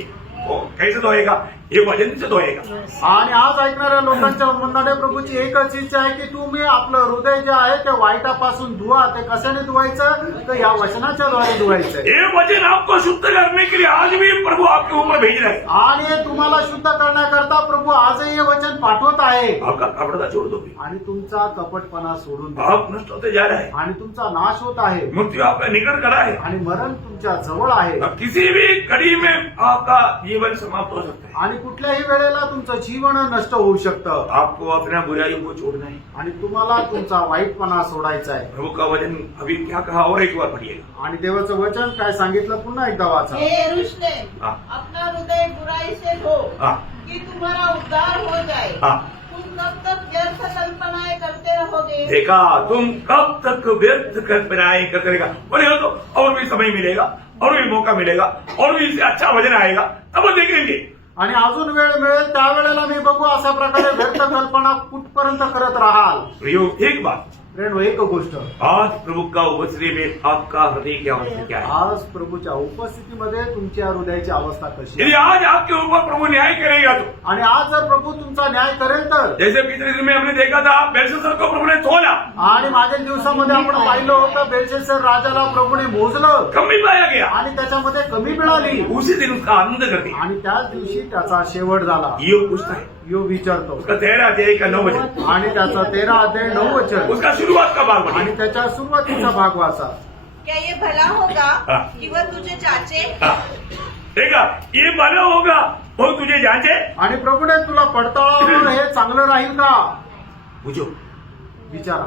वो कैसे धोएगा? ये वचन से धोएगा. आणि आज ऐकणाऱ्या लोकांच्या म्हणणाऱ्या प्रभूची एकच इच्छा आहे की तुम्ही आपलं हृदय जे आहे ते वाईटापासून धुवा. ते कशाने धुवायचं? तर या वचनाच्या द्वारे धुवायचं. ये वचन आपको शुद्ध करने के लिए आज भी प्रभु आपके ऊपर भेज रहे हैं. आणि तुम्हाला शुद्ध करण्याकरता प्रभू आजही हे वचन पाठवत आहे. आपका कपड़ा छोड़ दो. आणि तुमचा कपटपना सोडून द्या. आप नष्ट होते जा रहे हैं. आणि तुमचा नाश होत आहे. मृत्यु आपका निकट खड़ा है. आणि मरण तुमच्या जवळ आहे. अब किसी भी कड़ी में आपका जीवन समाप्त हो सकता है. आणि कुठल्याही वेळेला तुमचं जीवन नष्ट होऊ शकतं. आपको अपना बुराई को छोड़ना है. आणि तुम्हाला तुमचा वाईटपणा सोडायचा आहे. प्रभु का वचन अभी क्या कहा और एक बार पढ़िएगा. आणि देवाचं वचन काय सांगितलं पुन्हा एकदा वाचा. हे यरूशलेम हाँ. अपना हृदय बुराई से धो हाँ. कि तुम्हारा उद्धार हो जाए. हाँ. तुम कब तक व्यर्थ कल्पनाएं करते रहोगे? देखा तुम कब तक व्यर्थ कल्पनाएं करते रहेगा. बोले हो तो और भी समय मिलेगा और भी मौका मिलेगा और भी इससे अच्छा वचन आएगा तब देखेंगे. आणि अजून वेळ मिळेल त्यावेळेला मी बघू अशा प्रकारे व्यर्थ कल्पना कुठपर्यंत करत राहाल. प्रियो एक बात फ्रेंड एक गोष्ट आज प्रभु का उपस्थिति में आपका हृदय की अवस्था क्या है? आज प्रभूच्या उपस्थितीमध्ये तुमच्या हृदयाची अवस्था कशी यदि आज आपके ऊपर प्रभु न्याय करेगा तो आणि आज जर प्रभू तुमचा न्याय करेल तर जैसे पिछले दिन में हमने देखा था बेलशस्सर को प्रभु ने तोला आणि मागील दिवसामध्ये आपण पाहिलं होतं बेलशस्सर राजाला प्रभूने मोजलं कमी पाया गया आणि त्याच्यामध्ये कमी मिळाली उसी दिन उसका अंत कर दिया. आणि त्याच दिवशी त्याचा शेवट झाला. यो पूछता है यो विचारतो उसका 13 अध्याय का 9 वचन आणि त्याचा 13 अध्याय 9 वचन उसका शुरुआत का भाग आणि पढ़िए. त्याच्या सुरुवातीचा भाग वाचा. क्या ये भला होगा हाँ. कि वह तुझे जांचे? हाँ. देखा ये भला होगा वो तुझे जांचे. आणि प्रभूने तुला पडताळावं हे चांगलं राहील का? पूछो, विचारा,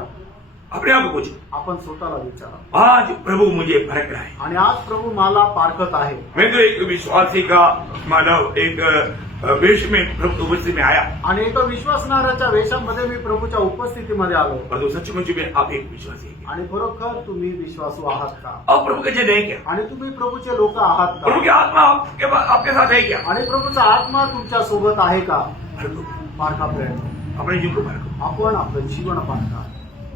अपने आप को पूछो, आपण स्वतःला विचारा. आज प्रभू मुझे परख रहा है. आणि आज प्रभू मला पारखत आहे. मैं तो एक विश्वासी का मानव एक वेश में प्रभु उपस्थिति में आया, आणि एका विश्वासणाऱ्याच्या वेशामध्ये मी प्रभूच्या उपस्थितीमध्ये आलो. परंतु सचमुच में आप एक विश्वासी है. आणि खरोखर तुम्ही विश्वासू आहात का? और प्रभु के जन है क्या? आणि तुम्ही प्रभूचे लोक आहात प्रभु का? की आत्मा आपके साथ है क्या? आणि प्रभूचा आत्मा तुमच्या सोबत आहे का? परखो, पारखा प्रयत्न. अपने जीवन को परखो. आपण आपलं जीवन पारखा.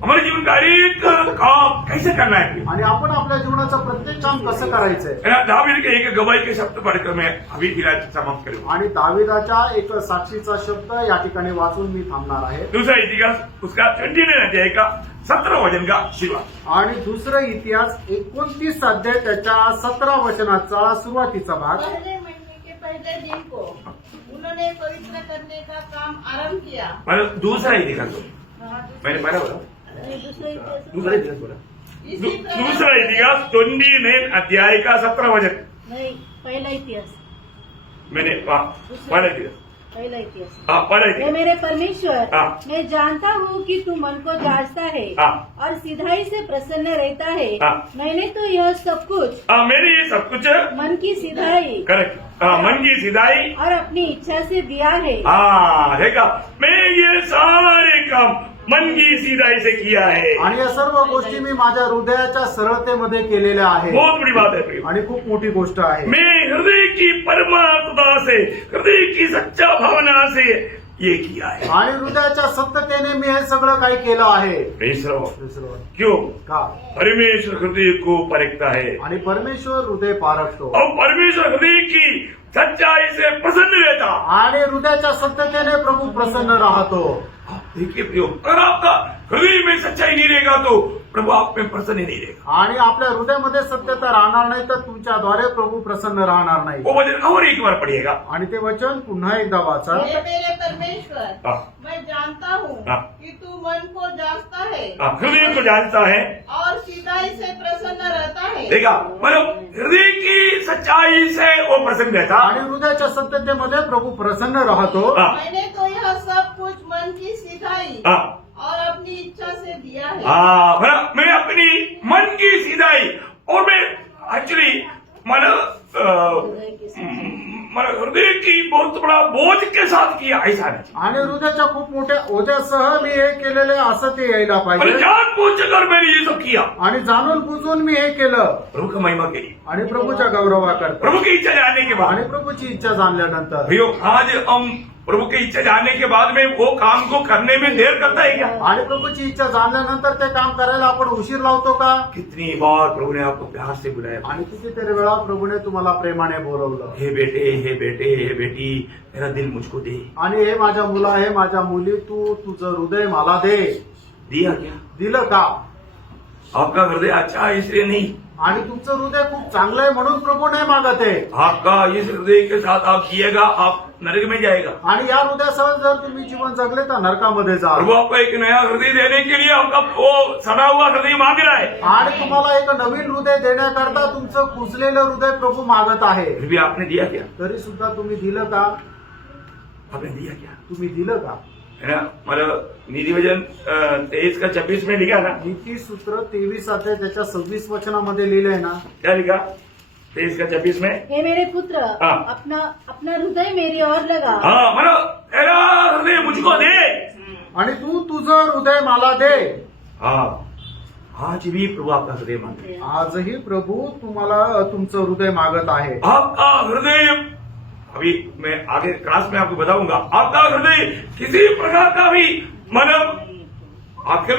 हमारे जीवन का एक काम कैसे करना है? आणि आपण आपल्या जीवनाचं प्रत्येक काम कसं करायचंय? दावीद के एक गवाही के शब्द पढ़कर मैं अभी फिलहाल समाप्त करूंगा. आणि दाविदाच्या एक साक्षीचा शब्द या ठिकाणी वाचून मी थांबणार आहे. दूसरा इतिहास उसका 29 अध्याय का 17 वचन का शुरुआत. आणि दुसरं इतिहास 29 अध्याय त्याच्या 17 वचनाचा सुरुवातीचा भाग. पहले महीने के पहले दिन को उन्होंने पवित्र करने का काम आरंभ किया. मतलब दूसरा इतिहास मैंने पढ़ा बोला, दूसरा इतिहास बोला. इसी प्रकार दूसरा इतिहास 29 अध्याय का 17 वचन. नहीं, पहला इतिहास, मैंने पढ़ा इतिहास. पहला इतिहास. हाँ, पढ़ा हे इतिहास. मेरे परमेश्वर, हाँ. मैं जानता हूँ कि तू मन को जांचता है हाँ. और सिधाई से प्रसन्न रहता है. हाँ. मैंने तो यह सब कुछ हाँ, मैंने ये सब कुछ मन की सिधाई करेक्ट, मन की सिधाई. और अपनी इच्छा से दिया है. हाँ, देखा, मैं ये सारे काम मन की सीधाई से किया है. आणि या सर्व गोष्टी मी माझ्या हृदयाच्या सरळतेमध्ये केलेल्या आहेत. बहुत बड़ी बात है प्रिय. आणि खूप मोठी गोष्ट आहे. मैं हृदय की परमात्मा से, हृदय की सच्चा भावना से ये किया है. आणि हृदयाच्या सत्यतेने मी हे सगळं काही केलं आहे. परमेश्वर क्यों? का? परमेश्वर हृदय को परखता है आणि परमेश्वर हृदय पारखतो. और परमेश्वर हृदय की सच्चाई से प्रसन्न रहता. आणि हृदयाच्या सत्यतेने प्रभु प्रसन्न राहतो. देखिए प्रियो, अगर आपका हृदय में सच्चाई नहीं रहेगा तो प्रभु आप में प्रसन्न नहीं रहेगा. आणि आपल्या हृदयामध्ये सत्यता राहणार नाही तर तुमच्याद्वारे प्रभू प्रसन्न राहणार नाही. वो वचन और एक बार पढ़िएगा. आणि ते वचन पुन्हा एकदा वाचा. हे मेरे परमेश्वर, हाँ. मैं जानता हूँ हाँ. कि तू मन को जांचता है हृदय को जानता है. और सीधाई से प्रसन्न रहता है. देखा, मतलब हृदय की सच्चाई से वो प्रसन्न रहता. आणि हृदयाच्या सत्यतेमध्ये प्रभू प्रसन्न राहतो. हाँ. मैंने तो यह सब कुछ मन की सीधाई हाँ. और अपनी इच्छा से दिया है. हाँ, मतलब मैं अपनी मन की सीधाई और मैं एक्चुअली मन हृदय की बहुत बड़ा बोझ के साथ किया, ऐसा नहीं. आणि हृदयाच्या खूप मोठ्या ओझ्यासह मी हे केलेले असं ते यायला मैंने पाहिजे. जान बूझ कर मैंने ये सब किया. आणि जाणून बुजून मी हे केलं प्रभु का महिमा के लिए, आणि प्रभूच्या गौरवाकरता प्रभु की इच्छा जानने के बाद. आणि प्रभूची इच्छा जाणल्यानंतर. भैया, आज हम प्रभु की इच्छा जानने के बाद में वो काम को करने में देर करता है क्या? आणि प्रभूची इच्छा जाणल्यानंतर ते काम करायला आपण उशीर लावतो का? कितनी बार प्रभु ने आपको प्यार से बुलाया. आणि कितीतरी वेळा प्रभूने तुम्हाला प्रेमाने बोलवलं. हे बेटे, हे बेटे, हे बेटी, मेरा दिल मुझको दे. आणि हे माझ्या मुला, हे माझ्या मुली, तू तुझं हृदय मला दे. दिया क्या? दिलं का? आपका हृदय अच्छा है इसलिए नहीं. आणि तुमचं हृदय खूप चांगलं आहे म्हणून प्रभू नाही मागत आहे. आपका इस हृदय के साथ आप जिएगा, आप नरक में जाएगा. आणि या हृदयासह जर तुम्ही जीवन जगले तर नरकामध्ये जा. प्रभु आपको एक नया हृदय देने के लिए आपका वो सड़ा हुआ हृदय मांग रहा है. आणि तुम्हाला एक नवीन हृदय देण्याकरता तुमचं कुजलेलं हृदय प्रभू मागत आहे. फिर भी आपने दिया क्या? तरी सुद्धा तुम्ही दिलं का? आपने दिया क्या? तुम्ही दिलं का? है ना, मतलब नीति वचन 23 का 26 में लिखा ना. नीती सूत्र 23 अध्याय त्याच्या 26 वचनामध्ये लिहिलंय ना. क्या लिखा? 23 का 26 में. हे मेरे पुत्र, हाँ. अपना हृदय मेरी ओर लगा. हाँ, मतलब तेरा हृदय मुझको दे. आणि तू तुझं हृदय मला दे. हाँ, आज भी प्रभु आपका हृदय मांगते हैं. आजही प्रभू तुम्हाला तुमचं हृदय मागत आहे. आपका हृदय, अभी मैं आगे क्लास में आपको बताऊंगा, आपका हृदय किसी प्रकार का भी मतलब आपका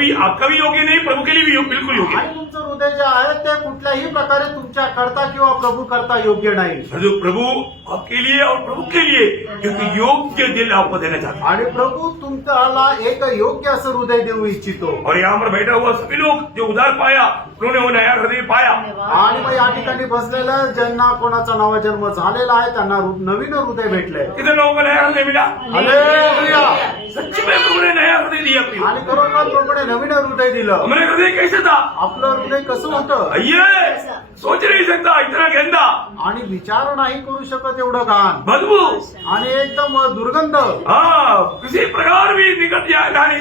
भी योग्य नहीं, प्रभु के लिए भी बिल्कुल योग्य आणि तुमचं हृदय जे आहे ते कुठल्याही प्रकारे तुमच्या करता किंवा प्रभु करता योग्य नाही. जो प्रभु आपके लिए और प्रभु के लिए क्योंकि योग्य दिल आपको देना चाहता है. आणि प्रभू तुमच्याला एक योग्य असं हृदय देऊ इच्छितो. और यहाँ पर बैठा हुआ सभी लोग जो उधार पाया, उन्होंने वो नया हृदय पाया. आणि मग या ठिकाणी बसलेलं ज्यांना कोणाचा नवा जन्म झालेला आहे त्यांना नवीन हृदय भेटलंय. कितने लोगों को नया हृदय मिला? हालेलुया. सच्ची में प्रभु ने नया हृदय दिया. आणि खरोखर प्रभूने नवीन हृदय दिलं. हमारे हृदय कैसे था? आपलं हृदय कसं होतं ये सोच नहीं सकता इतना गंदा, आणि विचार नाही करू शकत एवढं घाण बदबू, आणि एकदम दुर्गंध हाँ किसी प्रकार भी निकट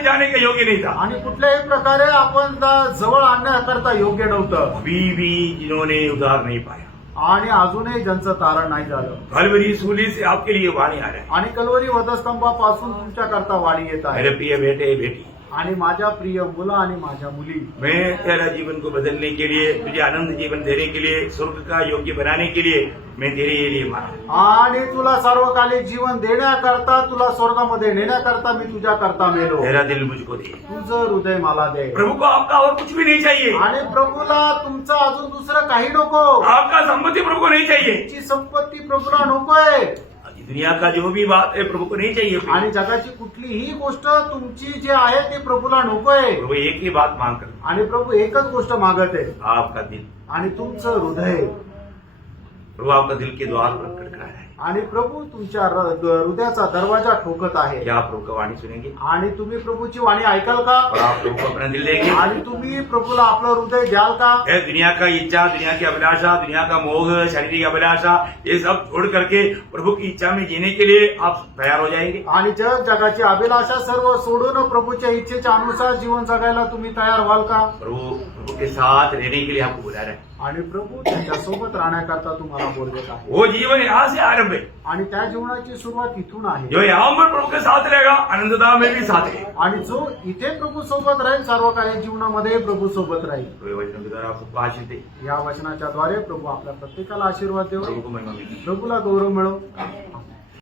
जाने के योग्य नहीं था। आणि कुठल्याही प्रकारे आपण जवळ आणण्याकरता योग्य नव्हतं अभी भी जिन्होंने उद्धार नहीं पाया, आणि अजूनही ज्यांचं तारण नाही झालं कलवरी सूली से आपके लिए वाणी आ रहा है। आणि कलवरी वधस्तंभापासून तुमच्याकरता वाणी येत आहे मेरे प्रिय बेटे बेटी, आणि माझ्या प्रिय मुलं आणि माझ्या मुली, मैं तेरा जीवन को बदलने के लिए, तुझे आनंद जीवन देने के लिए, स्वर्ग का योग्य बनाने के लिए मैं तेरे लिए मारा। आणि तुला सार्वकालिक जीवन देण्याकरता, तुला स्वर्गामध्ये नेण्याकरता मी तुझ्या करता मेलो। तेरा दिल मुझको दे। तुझं हृदय मला दे। प्रभु को आपका और कुछ भी नहीं चाहिए, आणि प्रभूला तुमचं अजून दुसरं काही नको। आपका संपत्ति प्रभु को नहीं चाहिए, तुमची संपत्ती प्रभूला नकोय। दुनिया का जो भी बात है प्रभु को नहीं चाहिए। आणि जगाची कुठलीही गोष्ट तुमची जी आहे ती प्रभूला नकोय। प्रभु एक ही बात मांग कर, आणि प्रभू एकच गोष्ट मागत आहे, आपका दिल। आणि तुमचं हृदय। प्रभु आपका दिल के द्वार पर खटखटा रहा है। आणि प्रभू तुमच्या हृदयाचा दरवाजा ठोकत आहे। क्या आप प्रभु का वाणी सुनेंगे आणि तुम्ही प्रभूची वाणी ऐकाल का? और आप प्रभु को अपना दिल देंगे? आणि तुम्ही प्रभूला आपलं हृदय द्याल का? है दुनिया का इच्छा, दुनिया की अभिलाषा, दुनिया का मोह, शारीरिक अभिलाषा, ये सब छोड़ करके प्रभु की इच्छा में जीने के लिए आप तैयार हो जाएंगे। आणि जगाची अभिलाषा सर्व सोडून प्रभूच्या इच्छेच्या अनुसार जीवन जगायला तुम्ही तयार व्हाल का? प्रभु के साथ रहने के लिए आपको बुला रहा है। आणि प्रभू त्याच्यासोबत राहण्याकरता तुम्हाला बोलवत आहे। वो जीवन यहाँ से आरंभ है, आणि त्या जीवनाची सुरुवात इथून आहे। जो यहाँ पर प्रभु के साथ रहेगा आनंदता में भी साथ है। आणि जो इथे प्रभू सोबत राहील सर्वकालिक जीवनामध्ये प्रभू सोबत राहील। तो वचन के द्वारा आपको आशीष दे। या वचनाच्या द्वारे प्रभू आपल्या प्रत्येकाला आशीर्वाद देऊ। प्रभु को महिमा मिले। प्रभूला गौरव मिळो।